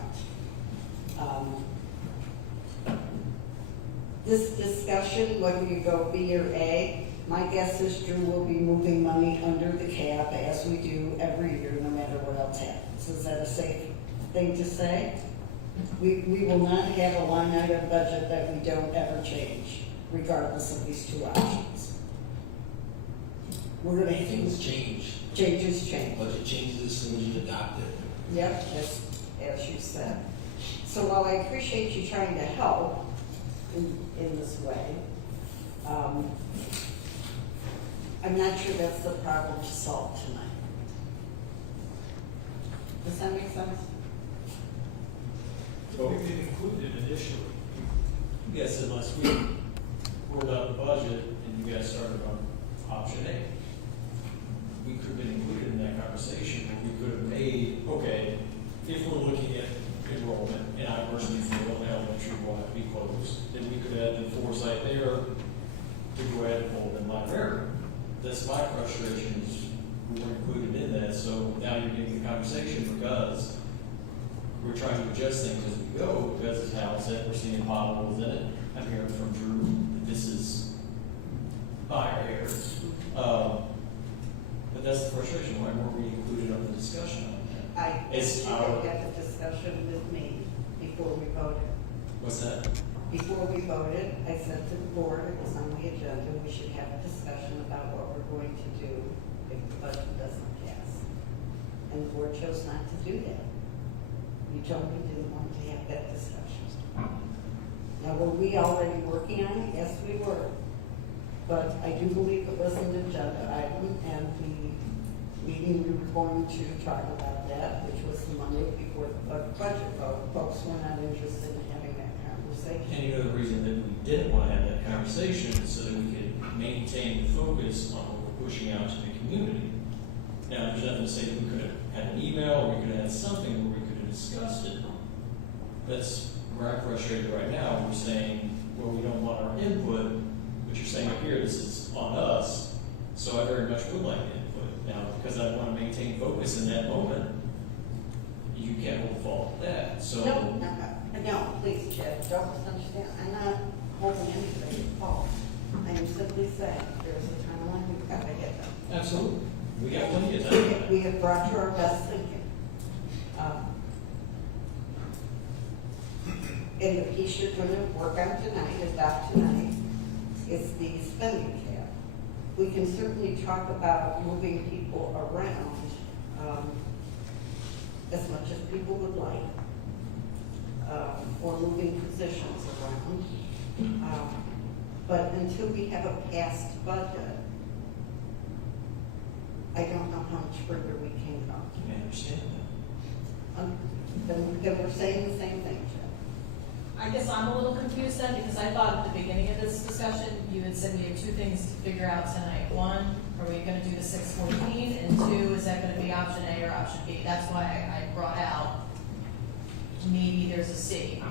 This discussion, whether you go B or A, my guess is Drew will be moving money under the cap as we do every year, no matter what else happens. Is that a safe thing to say? We will not have a line item budget that we don't ever change, regardless of these 2 options. We're gonna have things change. changes change. Budget changes as soon as you adopt it. Yep, as you said. So while I appreciate you trying to help in this way, I'm not sure that's the problem to solve tonight. Does that make sense? So, We didn't include it initially. You guys said last week, rolled out the budget, and you guys started on option A. We could have been included in that conversation, but we could have made, okay, if we're looking at enrollment, and I personally feel that elementary will have to be closed, then we could have the foresight there to go ahead and hold in librarian. That's my frustration, is we weren't included in that, so now you're getting the conversation because we're trying to adjust things as we go, because as Hal said, we're seeing potholes in it. I'm hearing from Drew that this is by our hairs. But that's the frustration, why weren't we included on the discussion on that? I It's asked you our- to have the discussion with me before we voted. What's that? Before we voted, I said to the board, it was on the agenda, we should have a discussion about what we're going to do if the budget doesn't pass. And the board chose not to do that. You told me you didn't want to have that discussion. Now, were we already working on it? Yes, we were. But I do believe it was an agenda item, and the meeting we were going to talk about that, which was the Monday before the budget vote. Folks were not interested in having that conversation. conversation. And you know, the reason that we didn't want to have that conversation is so that we could maintain the focus on what we're pushing out to the community. Now, there's nothing to say that we could have had an email, or we could have had something where we could have discussed it. That's where I'm frustrated right now. We're saying, well, we don't want our input, but you're saying up here, this is on us, so I very much would like input. Now, because I want to maintain focus in that moment, you can't hold fault with that, so. No, please, Chad, don't misunderstand. I'm not holding anything at fault. I am simply saying there's a timeline we've got to hit them. Absolutely. We got plenty of time. We have brought you our best thinking. And the piece you're going to work on tonight, adopt tonight, is the spending cap. We can certainly talk about moving people around as much as people would like, or moving positions around. But until we have a passed budget, I don't know how much further we can go. I understand that. Then we're saying the same thing, Jeff. I guess I'm a little confused then, because I thought at the beginning of this discussion, you had said we have two things to figure out tonight. One, are we gonna do the 614? And two, is that gonna be option A or option B? That's why I brought out, maybe there's a C.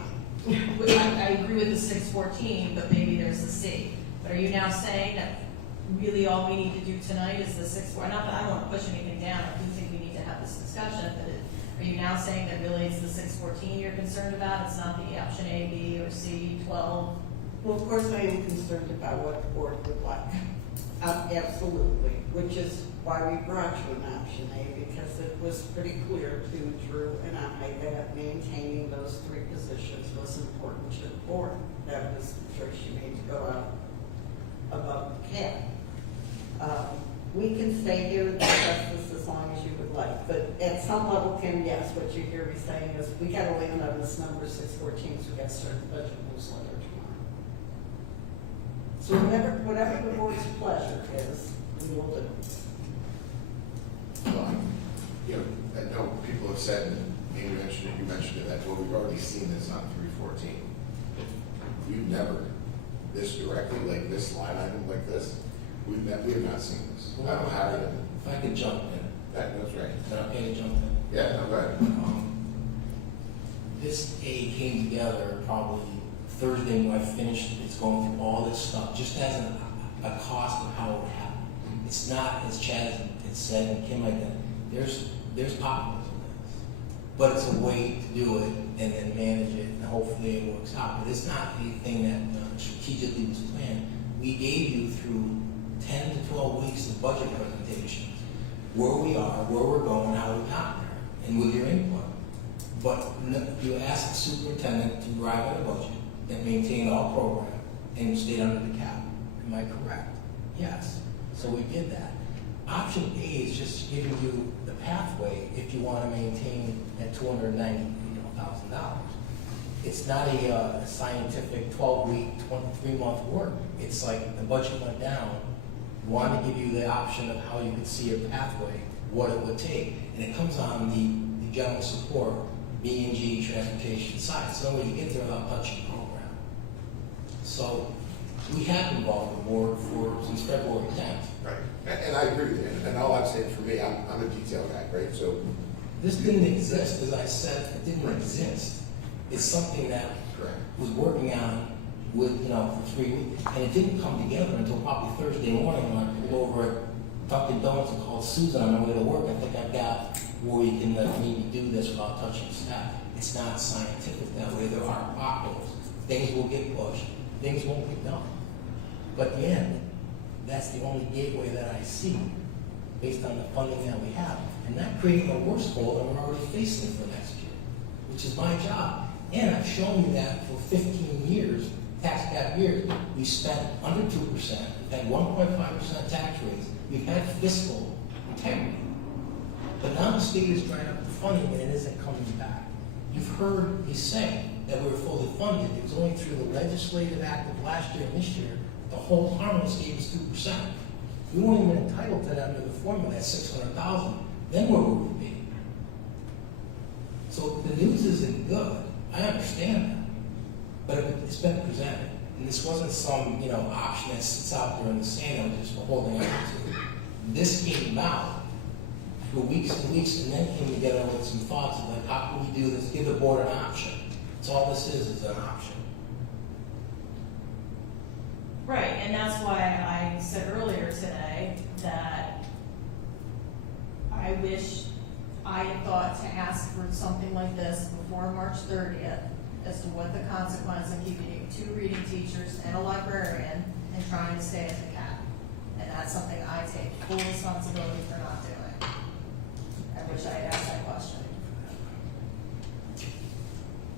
I agree with the 614, but maybe there's a C. But are you now saying that really all we need to do tonight is the 614? Not that I don't want to push anything down, I do think we need to have this discussion, but are you now saying that really it's the 614 you're concerned about? It's not the option A, B, or C, 12? Well, of course, I am concerned about what the board would like. Absolutely, which is why we brought you an option A, because it was pretty clear to Drew and I that maintaining those three positions was important to the board. That was the choice you made to go out above the cap. We can stay here and discuss this as long as you would like, but at some level, Kim, yes, what you hear me saying is we got to land on this number 614, so we got to start the budget newsletter tomorrow. So whatever the board's pleasure is, we will do. Well, you know, I know people have said, and Amy mentioned it, you mentioned it, that, well, we've already seen this on 314. We've never, this directly, like this line item like this, we have not seen this. I don't have it. If I could jump in. That's right. Is that okay to jump in? Yeah, no, go ahead. This A came together probably Thursday when I finished. It's going through all this stuff, just as a cost of how it happened. It's not, as Chad had said and Kim like that, there's potholes in this. But it's a way to do it and then manage it, and hopefully it works out. But it's not anything that strategically was planned. We gave you through 10 to 12 weeks of budget presentations, where we are, where we're going, how we got there, and with your input. But you asked the superintendent to drive out a budget that maintained all program and stayed under the cap. Am I correct? Yes. So we did that. Option A is just giving you the pathway if you want to maintain at $290,000. It's not a scientific 12-week, 23-month work. It's like the budget went down. We wanted to give you the option of how you could see a pathway, what it would take. And it comes on the general support, B&G transportation side. So nobody can get there without touching the program. So we have involved the board since February 10th. Right. And I agree with you. And all I'm saying for me, I'm a detail guy, right? So This didn't exist, as I said, it didn't exist. It's something that was working on with, for 3 weeks. And it didn't come together until probably Thursday morning when I pulled over at Dunkin' Donuts and called Susan on my way to work. I think I've got where we can maybe do this without touching staff. It's not scientific that way. There are potholes. Things will get pushed. Things won't get done. But at the end, that's the only gateway that I see based on the funding that we have. And not creating a worse hole than we're already facing for next year, which is my job. And I've shown you that for 15 years, tax cap years, we spent under 2%, we've had 1.5% tax raise, we've had fiscal integrity. But now the state is drying up the funding and it isn't coming back. You've heard me say that we were fully funded. It was only through the legislative act of last year and this year, the whole harmless gave us 2%. We weren't even entitled to that under the formula at $600,000. Then where would we be? So the news isn't good. I understand that. But it's been presented, and this wasn't some, option that sits out there in the sand that we're just holding on to. This came about for weeks and weeks, and then came together with some thoughts of like, how can we do this? Give the board an option. That's all this is an option. Right, and that's why I said earlier today that I wish I had thought to ask for something like this before March 30th as to what the consequence of keeping 2 reading teachers and a librarian and trying to stay at the cap. And that's something I take full responsibility for not doing. I wish I had asked that question.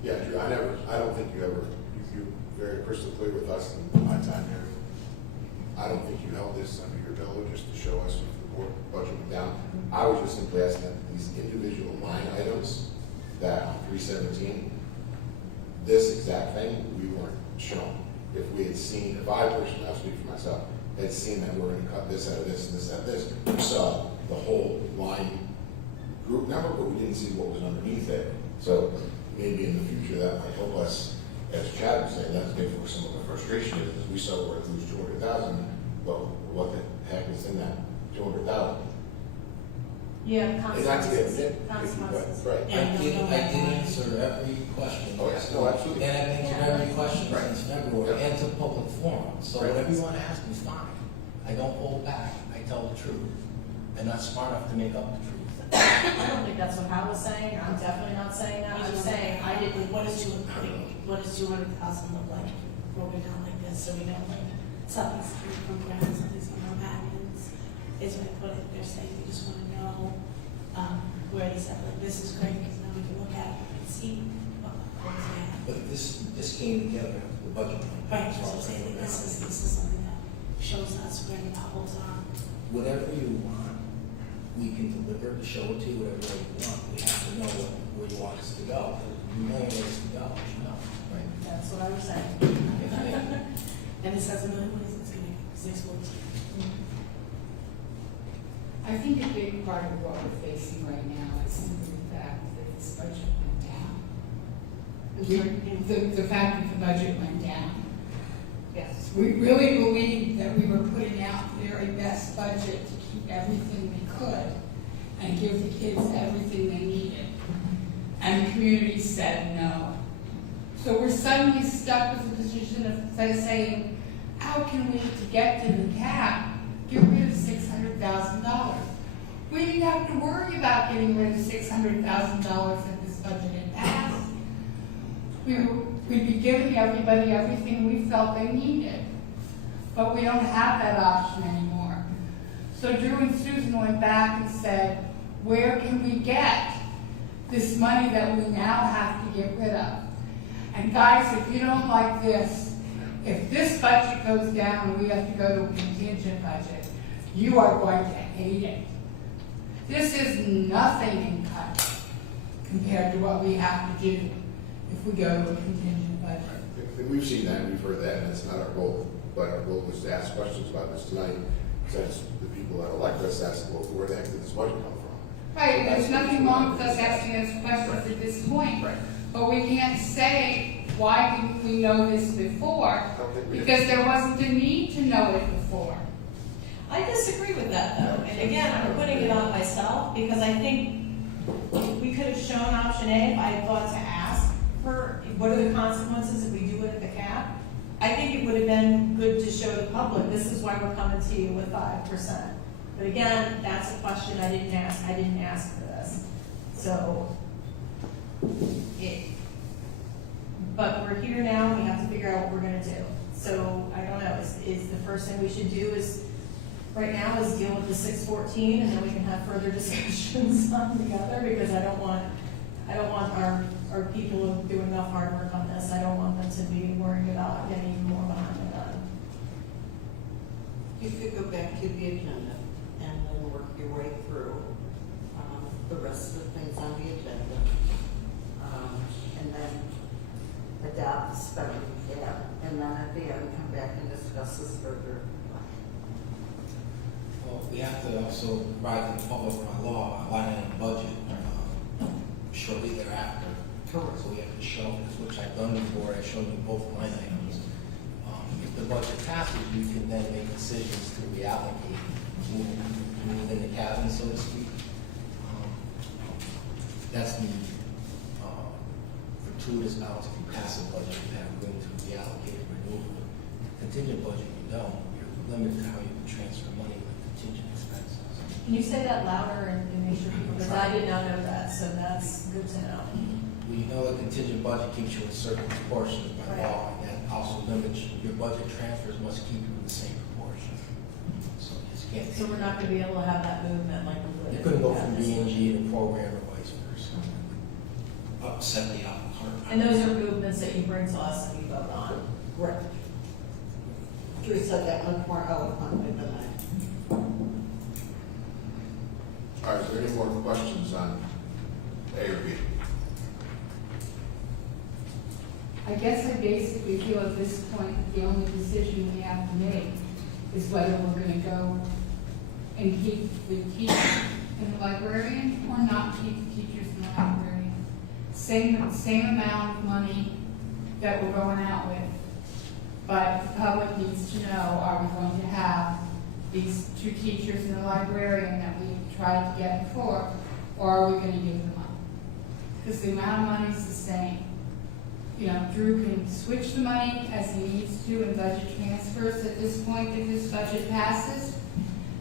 Yeah, Drew, I don't think you very crystal clear with us in my time here. I don't think you held this under your pillow just to show us if the board budget went down. I was just simply asking that these individual line items that on 317, this exact thing, we weren't shown. If we had seen, if I personally, I'll speak for myself, had seen that we're gonna cut this out of this and this out of this, we saw the whole line group number, but we didn't see what was underneath it. So maybe in the future that might help us, as Chad was saying, that's maybe where some of the frustration is we saw we're gonna lose 200,000, but what the heck is in that 200,000? Yeah, And not to get consequences. right. I did answer every question. Oh, yes, no, absolutely. And I've answered every question Right. since February, Yep. and to public forum. So Right. whatever you want to ask me, fine. I don't hold back. I tell the truth. I'm not smart enough to make up the truth. I don't think that's what Hal was saying. I'm definitely not saying that. I'm saying I didn't. What is 200,000 look like broken down like this, so we know like something's coming from ground, something's coming from admins, is what I put it, they're saying, we just wanna know, where they said, like, this is great, because now we can look at it and see what goes in. But this came together after the budget. Right, so I'm saying, this is something that shows us where the potholes are. Whatever you want, we can deliver to show it to you, whatever way you want. We have to know where you want us to go. You know where it's to go, you know, right? That's what I was saying. And this has $1 million, what is it, it's gonna be 614. I think a big part of what we're facing right now is simply the fact that this budget went down. The fact that the budget went down. Yes. We really believed that we were putting out the very best budget to keep everything we could and give the kids everything they needed. And the community said no. So we're suddenly stuck with the position of saying, how can we, to get to the cap, get rid of $600,000? We didn't have to worry about getting rid of $600,000 if this budget had passed. We'd be giving everybody everything we felt they needed. But we don't have that option anymore. So Drew and Susan went back and said, where can we get this money that we now have to get rid of? And guys, if you don't like this, if this budget goes down and we have to go to a contingent budget, you are going to hate it. This is nothing in cut compared to what we have to do if we go to a contingent budget. And we've seen that, we've heard that, and it's not our goal, but our goal was to ask questions about this tonight, since the people that elect us asked, well, where the heck did this budget come from? Right, there's nothing wrong with us asking us questions at this point. Right. But we can't say, why didn't we know this before? I don't think we did. Because there wasn't a need to know it before. I disagree with that though, and again, I'm putting it on myself because I think we could have shown option A if I had thought to ask for what are the consequences if we do it at the cap. I think it would have been good to show the public, this is why we're coming to you with 5%. But again, that's a question I didn't ask. I didn't ask for this. So, but we're here now, we have to figure out what we're gonna do. So, I don't know, is the first thing we should do is, right now, is deal with the 614, and then we can have further discussions on the other, because I don't want our people doing enough hard work on this. I don't want them to be worried about getting even more behind the gun. You could go back to the agenda and then work your way through the rest of the things on the agenda. And then adopt the spending cap, and then at the end, come back and discuss this further. Well, we have to also provide the public by law, a line item budget shortly thereafter. Correct. So we have to show, which I've done before, I've shown you both line items. If the budget passes, you can then make decisions to reallocate, move in the cabin, so to speak. That's the gratuitous balance. If you pass a budget, you have room to reallocate and remove. Contingent budget, you don't. You're limited to how you can transfer money with contingent expenses. Can you say that louder and make sure people, because I did not know that, so that's good to know. We know a contingent budget keeps you in certain proportions by Right. law, and that also limits your budget transfers must keep you in the same proportion. So you just can't. So we're not gonna be able to have that movement like we would. You if couldn't we go had from this. B and G to program or vice versa. Upset the apple cart. And those are movements that you bring to us and we vote on. Correct. Drew said that much more eloquently than I. All right, is there any more questions on A or B? I guess I basically feel at this point, the only decision we have to make is whether we're gonna go and keep the teacher and the librarian or not keep the teachers and the librarian. Same amount of money that we're going out with. But the public needs to know, are we going to have these two teachers and the librarian that we tried to get before, or are we gonna give them up? Because the amount of money is the same. You know, Drew can switch the money as he needs to in budget transfers at this point if this budget passes.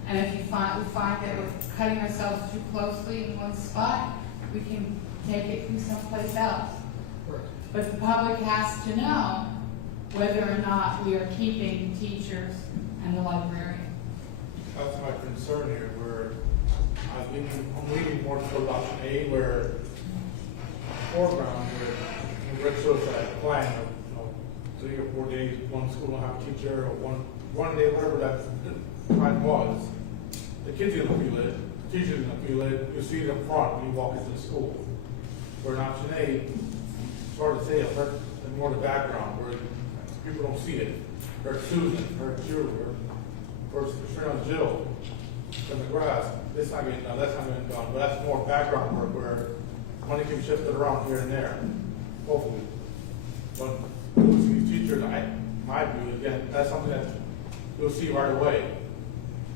And if we find that we're cutting ourselves too closely in one spot, we can take it from someplace else. But the public has to know whether or not we are keeping the teachers and the librarian. That's my concern here, where I'm leaning more toward option A, where foreground, where Rick shows that plan of, 3 or 4 days, one school will have a teacher, or one day, whatever that plan was. The kids are gonna feel it, the teacher's gonna feel it, you see it up front when you walk into the school. Where in option A, it's hard to say, I've heard more the background, where people don't see it. Or Susan, or Drew, or Jill, in the grass, it's not getting done, that's not getting done, but that's more background work where money can be shifted around here and there, hopefully. But losing these teachers, my view, again, that's something that you'll see right away.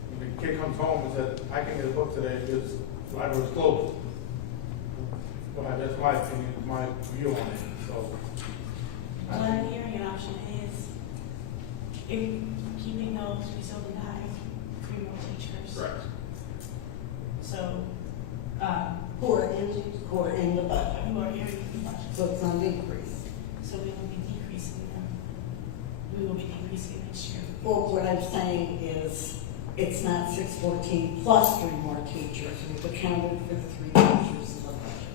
When the kid comes home and says, I can get a book today because the library's closed. Well, that's my opinion, my view on it, so. What I'm hearing in option A is in keeping those, we still need to hire 3 more teachers. Correct. So, Who are in the budget. who are here in the budget. So it's not an increase. So we will be decreasing them. We will be decreasing next year. Well, what I'm saying is, it's not 614 plus 3 more teachers. We've accounted for the 3 teachers in the budget.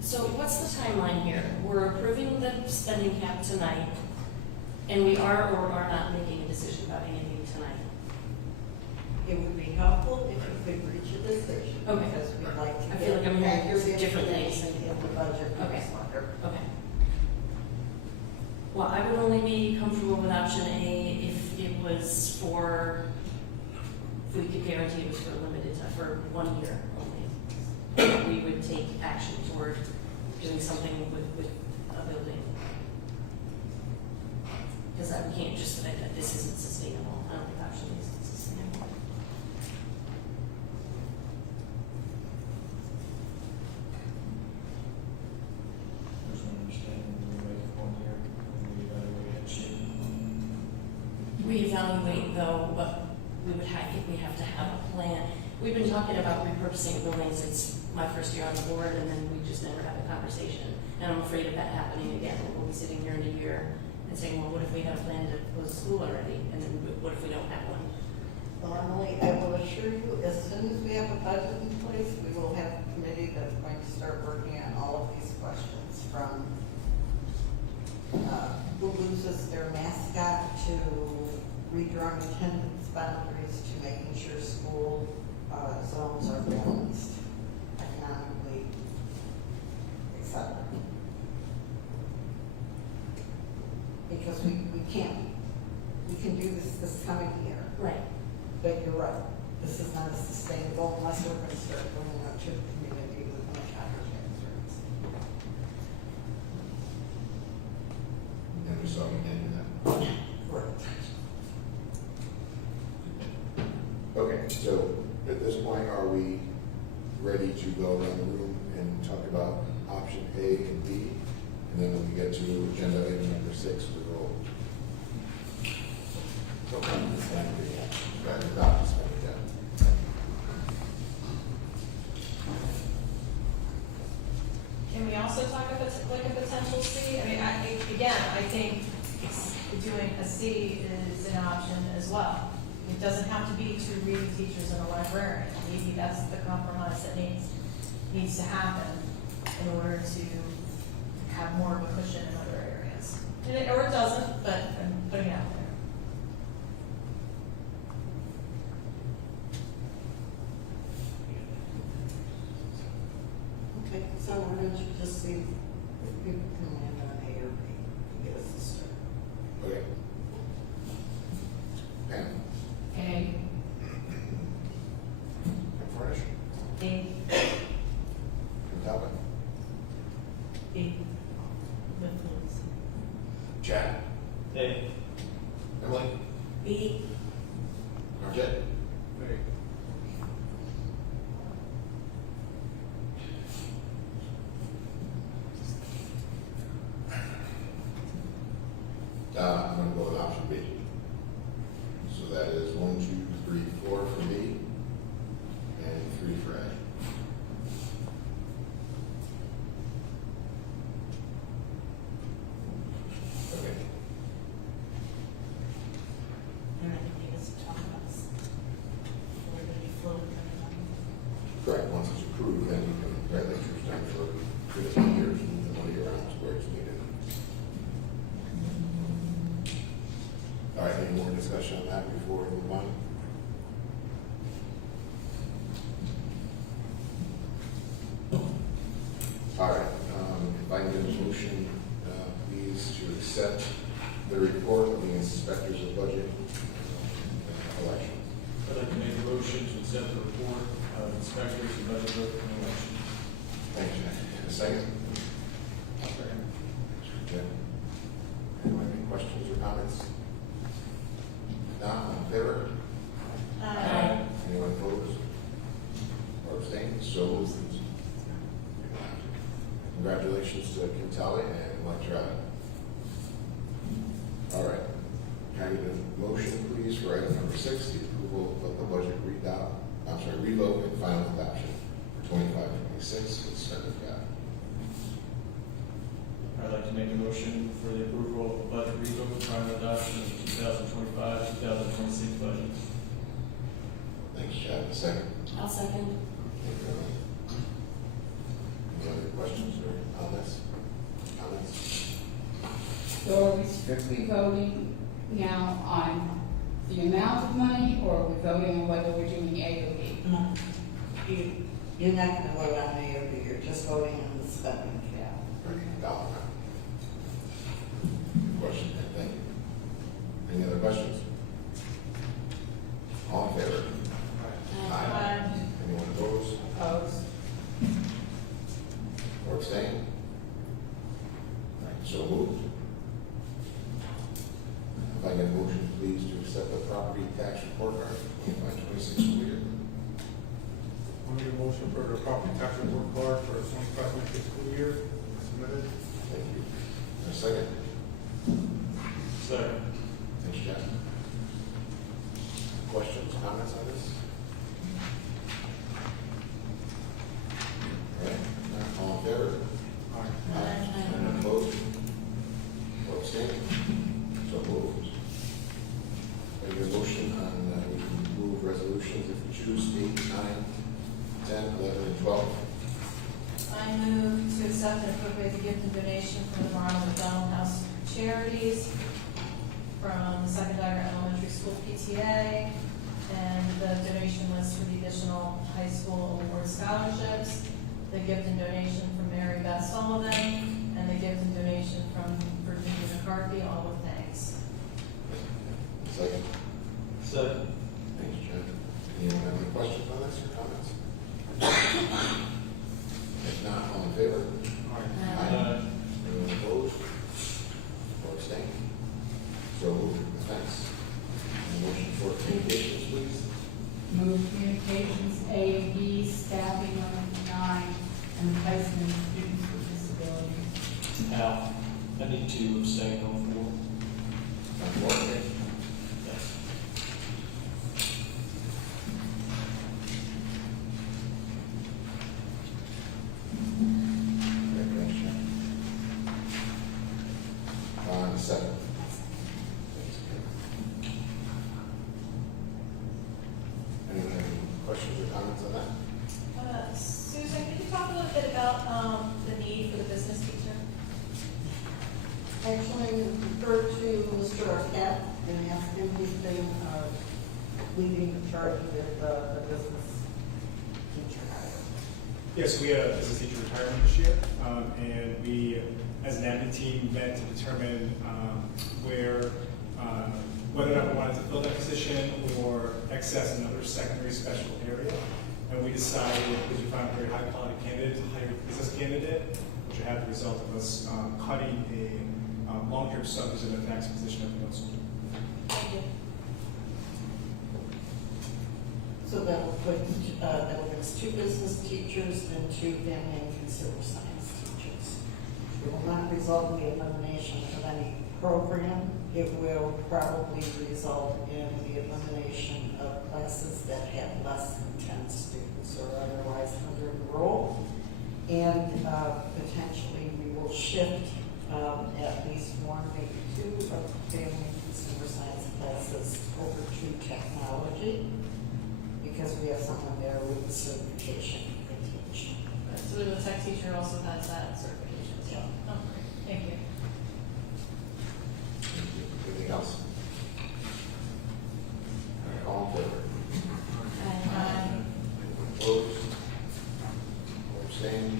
So what's the timeline here? We're approving the spending cap tonight, and we are or are not making a decision about anything tonight. It would be helpful if you could reach a decision. Okay. Because we'd like to I feel like I'm hearing accurate different things. information in the budget. Okay. newsletter. Okay. Well, I would only be comfortable with option A if it was for, if we could guarantee it was for a limited time, for 1 year only. We would take action toward doing something with a building. Because we can't just admit that this isn't sustainable. I don't think option A is sustainable. There's an understanding we make it 1 year, and we evaluate next year. We evaluate though, but we would have, I think we have to have a plan. We've been talking about repurposing buildings since my first year on the board, and then we just never had a conversation. And I'm afraid of that happening again. We'll be sitting here in a year and saying, well, what if we had a plan to close the school already? And then what if we don't have one? Well, Emily, I will assure you, as soon as we have a budget in place, we will have a committee that's going to start working on all of these questions, from who loses their mascot to redrawing attendance boundaries to making sure school zones are balanced economically, etc. Because we can do this coming year. Right. But you're right, this is not sustainable unless we're going to start going out to the community with much higher tax rates. So at this point, are we ready to go around the room and talk about option A and B? And then when we get to agenda item number 6, we will. Don't come to this one yet. Right, adopt this one yet. Can we also talk about like a potential C? I mean, I think doing a C is an option as well. It doesn't have to be 2 reading teachers and a librarian. Maybe that's the compromise that needs to happen in order to have more of a cushion in other areas. Or it doesn't, but I'm putting it out there. Okay, so why don't you just see if people can land on A or B to get us a start? Okay. Pam, A, and Furnish, B, and Talbot, B, with fluency. Chad, A. Emily, B, Marquette. I'm gonna go with option B. So that is 1, 2, 3, 4 for B, and 3 for A. Okay. and I think we just talk about this. We're gonna be fluent. Correct, once it's approved, then you can write lectures down for 15 years, and move the money around to where it's needed. All right, any more discussion on that before we move on? All right, if I can get a motion, please, to accept the report of the inspectors of budget election. I'd like to make a motion to accept the report of inspectors and budget vote and election. Thanks, Jack. A second? Okay. Anyone have any questions or comments? None, all in favor? Anyone opposed? Or abstained? So moved. Congratulations to Kim Talley and Mike Trout. All right. Can I get a motion, please, for item number 6, the approval of the budget revote and final adoption for 25-26 with spending cap. I'd like to make a motion for the approval of the budget revote and final adoption of 2025-2026 budget. Thanks, Chad. A second. I'll second. Thank you. Any other questions or comments? so are we strictly voting now on the amount of money, or are we voting on whether we're doing A or B? No, you're not gonna vote on A or B, you're just voting on the spending cap. $30. Question, thank you. Any other questions? All in favor? Aye. Anyone opposed Opposed? or abstained? All right, so moved. If I get a motion, please, to accept the property tax report card for 25-26 school year. I'll make a motion for the property tax report card for the 25-26 school year submitted. Thank you. A second? Second. Thanks, Jeff. Questions, comments on this? All right, all in favor? Anyone opposed? Or abstaining? So moved. Can I get a motion on, we can move resolutions if we choose 8, 9, 10, 11, and 12. I move to accept and appropriate the gift and donation from the Ronald McDonald House Charities from the Second Dagger Elementary School PTA, and the donation list for the additional high school award scholarships, the gift and donation from Mary Beth Sullivan, and the gift and donation from Virginia McCarthy, all with thanks. Second. Second. Thanks, Jen. Anyone have any questions on this or comments? If not, all in favor? Aye. Anyone opposed? Or abstained? So moved. Thanks. And motion for communications, please. Move to abstain on 4. On 4, okay. Yes. On 7. Anyone have any questions or comments on that? Susan, could you talk a little bit about the need for the business teacher? Actually, refer to Mr. Arquette and ask him who's been leading the charge with the business teacher hire. Yes, we had a business teacher retirement this year, and we, as an admin team, met to determine whether or not we wanted to fill that position or access another secondary special area. And we decided, because we found a very high quality candidate, to hire a business candidate, which had the result of us cutting a long-term substitute tax position at the middle school. Thank you. So that will put, that will give us 2 business teachers and 2 family and consumer science teachers. It will not result in the elimination of any program. It will probably result in the elimination of classes that have less than 10 students or otherwise under-enrolled. And potentially we will shift at least 1, maybe 2 of family and consumer science classes over to technology, because we have someone there with the certification they teach. So the tech teacher also has that certification as well. Oh, great. Thank you. Anything else? All right, all in favor? And, Opposed? Or abstained?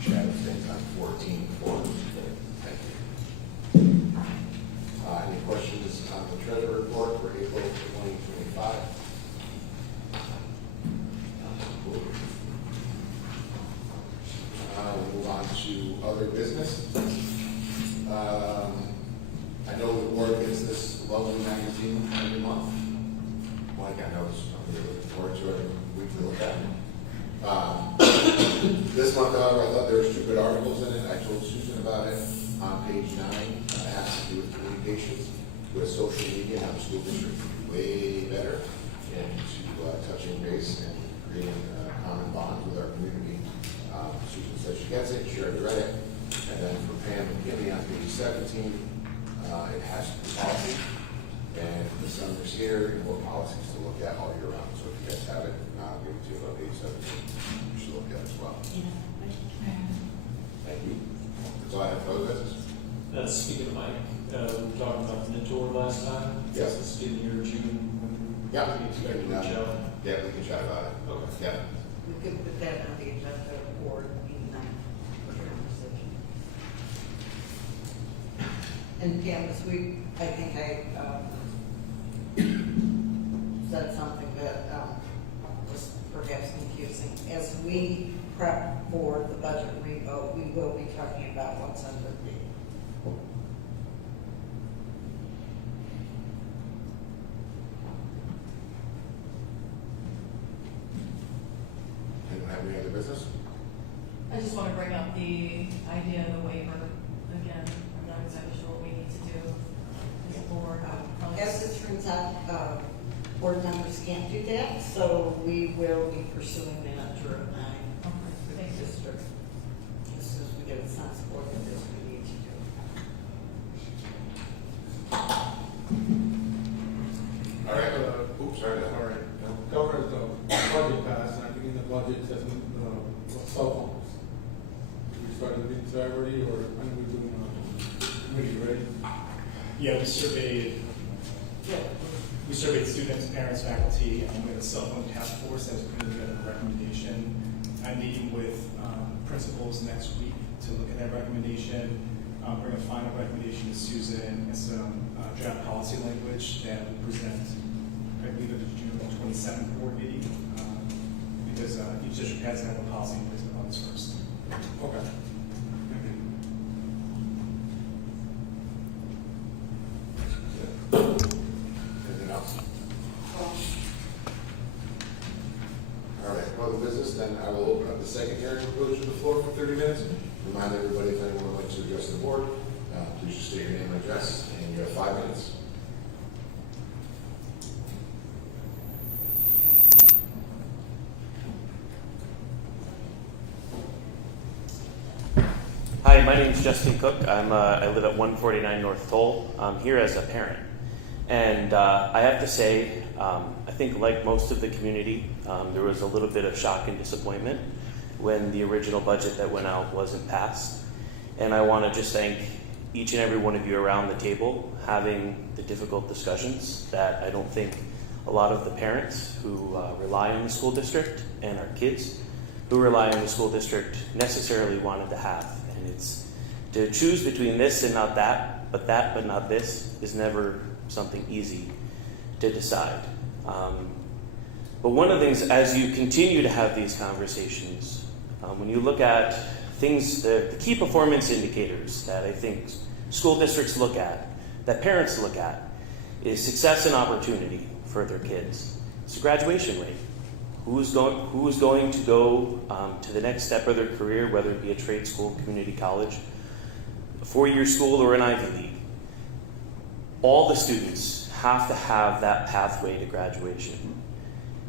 Chad abstains on 14, 4. Thank you. Any questions on the treasurer report for April 2025? We'll move on to other business. I know the board gets this lovely magazine every month. Mike, I know it's something you're looking forward to every week to look at. This month, however, I thought there was 2 good articles in it. I told Susan about it on page 9. It has to do with communications with social media and how the school district can do way better into touching base and creating a common bond with our community. Susan says she gets it, she already read it. And then for Pam and Kimmy on page 17, it has to be policy. And the summer's here and what policies to look at all year round. So if you guys have it, I'll give it to you on page 17. You should look at it as well. Thank you. That's all I have for other business. Speaking of Mike, we were talking about the mentor last time. Yes. It's getting your June. Yeah. We expect to reach out. Yeah, we can chat about it. Okay. Yeah. We could put that on the agenda for meeting night. And Candace, I think I said something that was perhaps confusing. As we prep for the budget revote, we will be talking about what's under B. Anyone have any other business? I just want to bring up the idea of the waiver again. I'm not exactly sure what we need to do as a board. As it turns out, board members can't do that, so we will be pursuing that during the district. As soon as we get a sense of what it is we need to do. All right. Oops, sorry. All right. Covers the budget pass, and I think in the budget says cell phones. We started looking into that already, or when are we doing committee, right? Yeah, we surveyed students, parents, faculty, and we have a cell phone task force that's putting together a recommendation. I'm meeting with principals next week to look at that recommendation, bring a final recommendation to Susan and some draft policy language that we present, I believe, at the June 27th board meeting, because each district has to have a policy in place on August 1st. Okay. Anything else? All right, well, the business, then I will open up the second hearing and go to the floor for 30 minutes. Remind everybody if anyone would like like to address the board, please just state your name and address, and you have 5 minutes. Hi, my name is Justin Cook. I live at 149 North Toll. I'm here as a parent. And I have to say, I think like most of the community, there was a little bit of shock and disappointment when the original budget that went out wasn't passed. And I want to just thank each and every one of you around the table having the difficult discussions that I don't think a lot of the parents who rely on the school district and our kids who rely on the school district necessarily wanted to have. And it's to choose between this and not that but not this is never something easy to decide. But one of the things, as you continue to have these conversations, when you look at things, the key performance indicators that I think school districts look at, that parents look at, is success and opportunity for their kids. It's the graduation rate. Who's going to go to the next step of their career, whether it be a trade school, community college, a 4-year school, or an Ivy League? All the students have to have that pathway to graduation.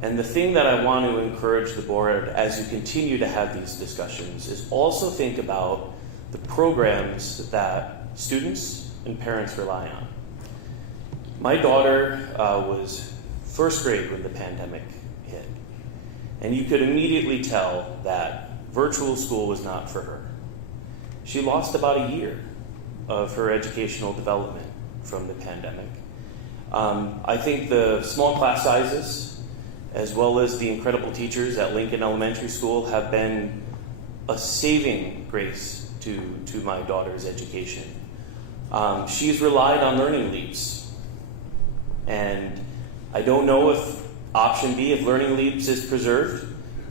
And the thing that I want to encourage the board as you continue to have these discussions is also think about the programs that students and parents rely on. My daughter was first grade when the pandemic hit. And you could immediately tell that virtual school was not for her. She lost about a year of her educational development from the pandemic. I think the small class sizes, as well as the incredible teachers at Lincoln Elementary School, have been a saving grace to my daughter's education. She's relied on Learning Leaps. And I don't know if option B, if Learning Leaps is preserved,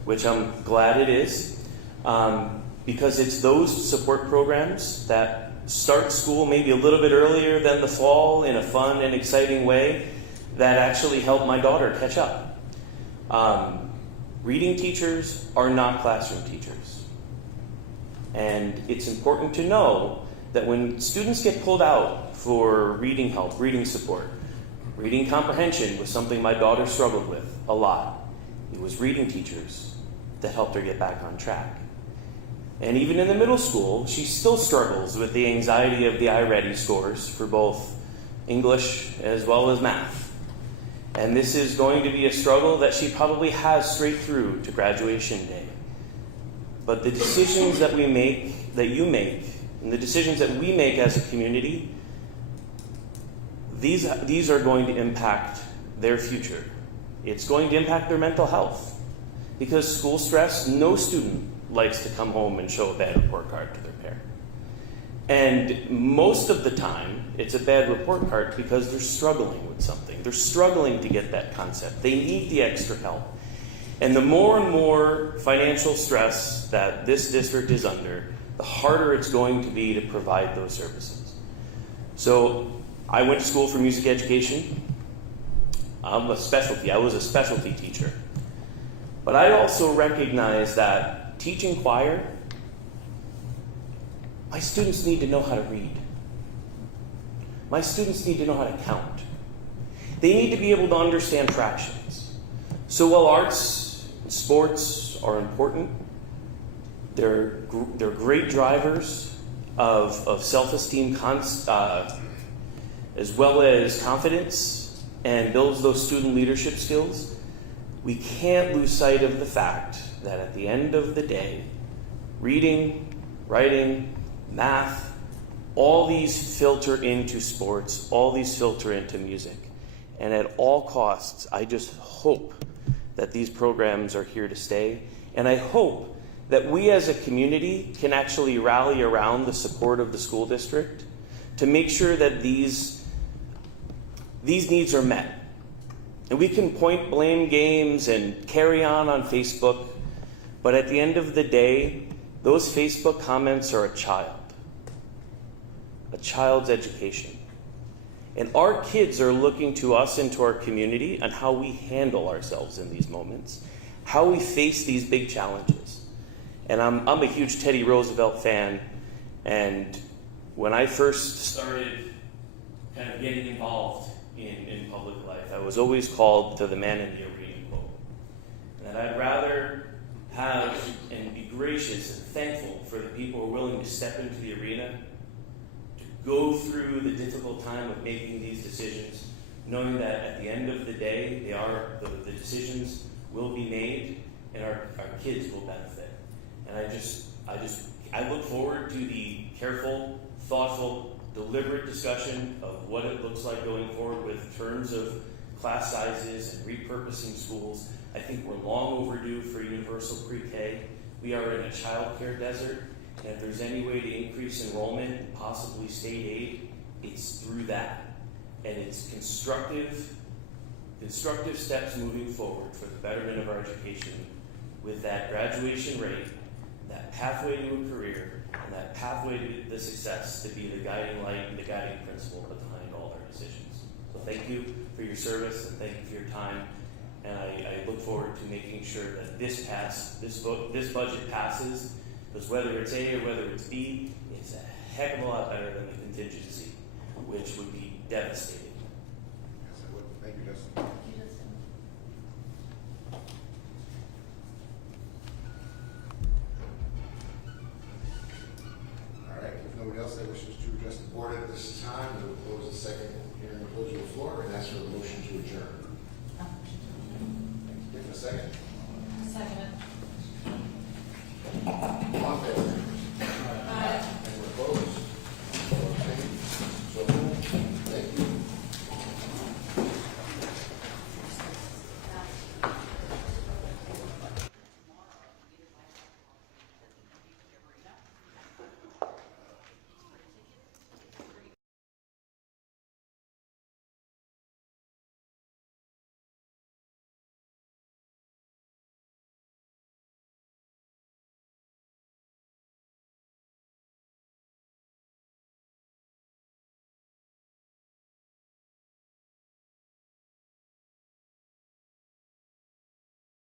which I'm glad it is, because it's those support programs that start school maybe a little bit earlier than the fall in a fun and exciting way that actually help my daughter catch up. Reading teachers are not classroom teachers. And it's important to know that when students get pulled out for reading help, reading support, reading comprehension was something my daughter struggled with a lot. It was reading teachers that helped her get back on track. And even in the middle school, she still struggles with the anxiety of the iReady scores for both English as well as math. And this is going to be a struggle that she probably has straight through to graduation day. But the decisions that we make, that you make, and the decisions that we make as a community, these are going to impact their future. It's going to impact their mental health. Because school stress, no student likes to come home and show a bad report card to their parent. And most of the time, it's a bad report card because they're struggling with something. They're struggling to get that concept. They need the extra help. And the more and more financial stress that this district is under, the harder it's going to be to provide those services. So I went to school for music education. I was a specialty teacher. But I also recognize that teaching choir, my students need to know how to read. My students need to know how to count. They need to be able to understand fractions. So while arts and sports are important, they're great drivers of self-esteem, as well as confidence, and builds those student leadership skills. We can't lose sight of the fact that at the end of the day, reading, writing, math, all these filter into sports, all these filter into music. And at all costs, I just hope that these programs are here to stay. And I hope that we as a community can actually rally around the support of the school district to make sure that these needs are met. And we can point blame games and carry on Facebook, but at the end of the day, those Facebook comments are a child's education. And our kids are looking to us and to our community on how we handle ourselves in these moments, how we face these big challenges. And I'm a huge Teddy Roosevelt fan, And when I first started kind of getting involved in public life, I was always called to the man in the arena quote. And that I'd rather have and be gracious and thankful for the people who are willing to step into the arena, to go through the difficult time of making these decisions, knowing that at the end of the day, the decisions will be made and our kids will benefit. And I look forward to the careful, thoughtful, deliberate discussion of what it looks like going forward with terms of class sizes and repurposing schools. I think we're long overdue for universal pre-K. We are in a child care desert, and if there's any way to increase enrollment and possibly state aid, it's through that. And it's constructive steps moving forward for the betterment of our education with that graduation rate, that pathway to a career, and that pathway to the success to be the guiding light and the guiding principle behind all our decisions. So thank you for your service and thank you for your time. And I look forward to making sure that this budget passes, because whether it's A or whether it's B, it's a heck of a lot better than the contingency, which would be devastating.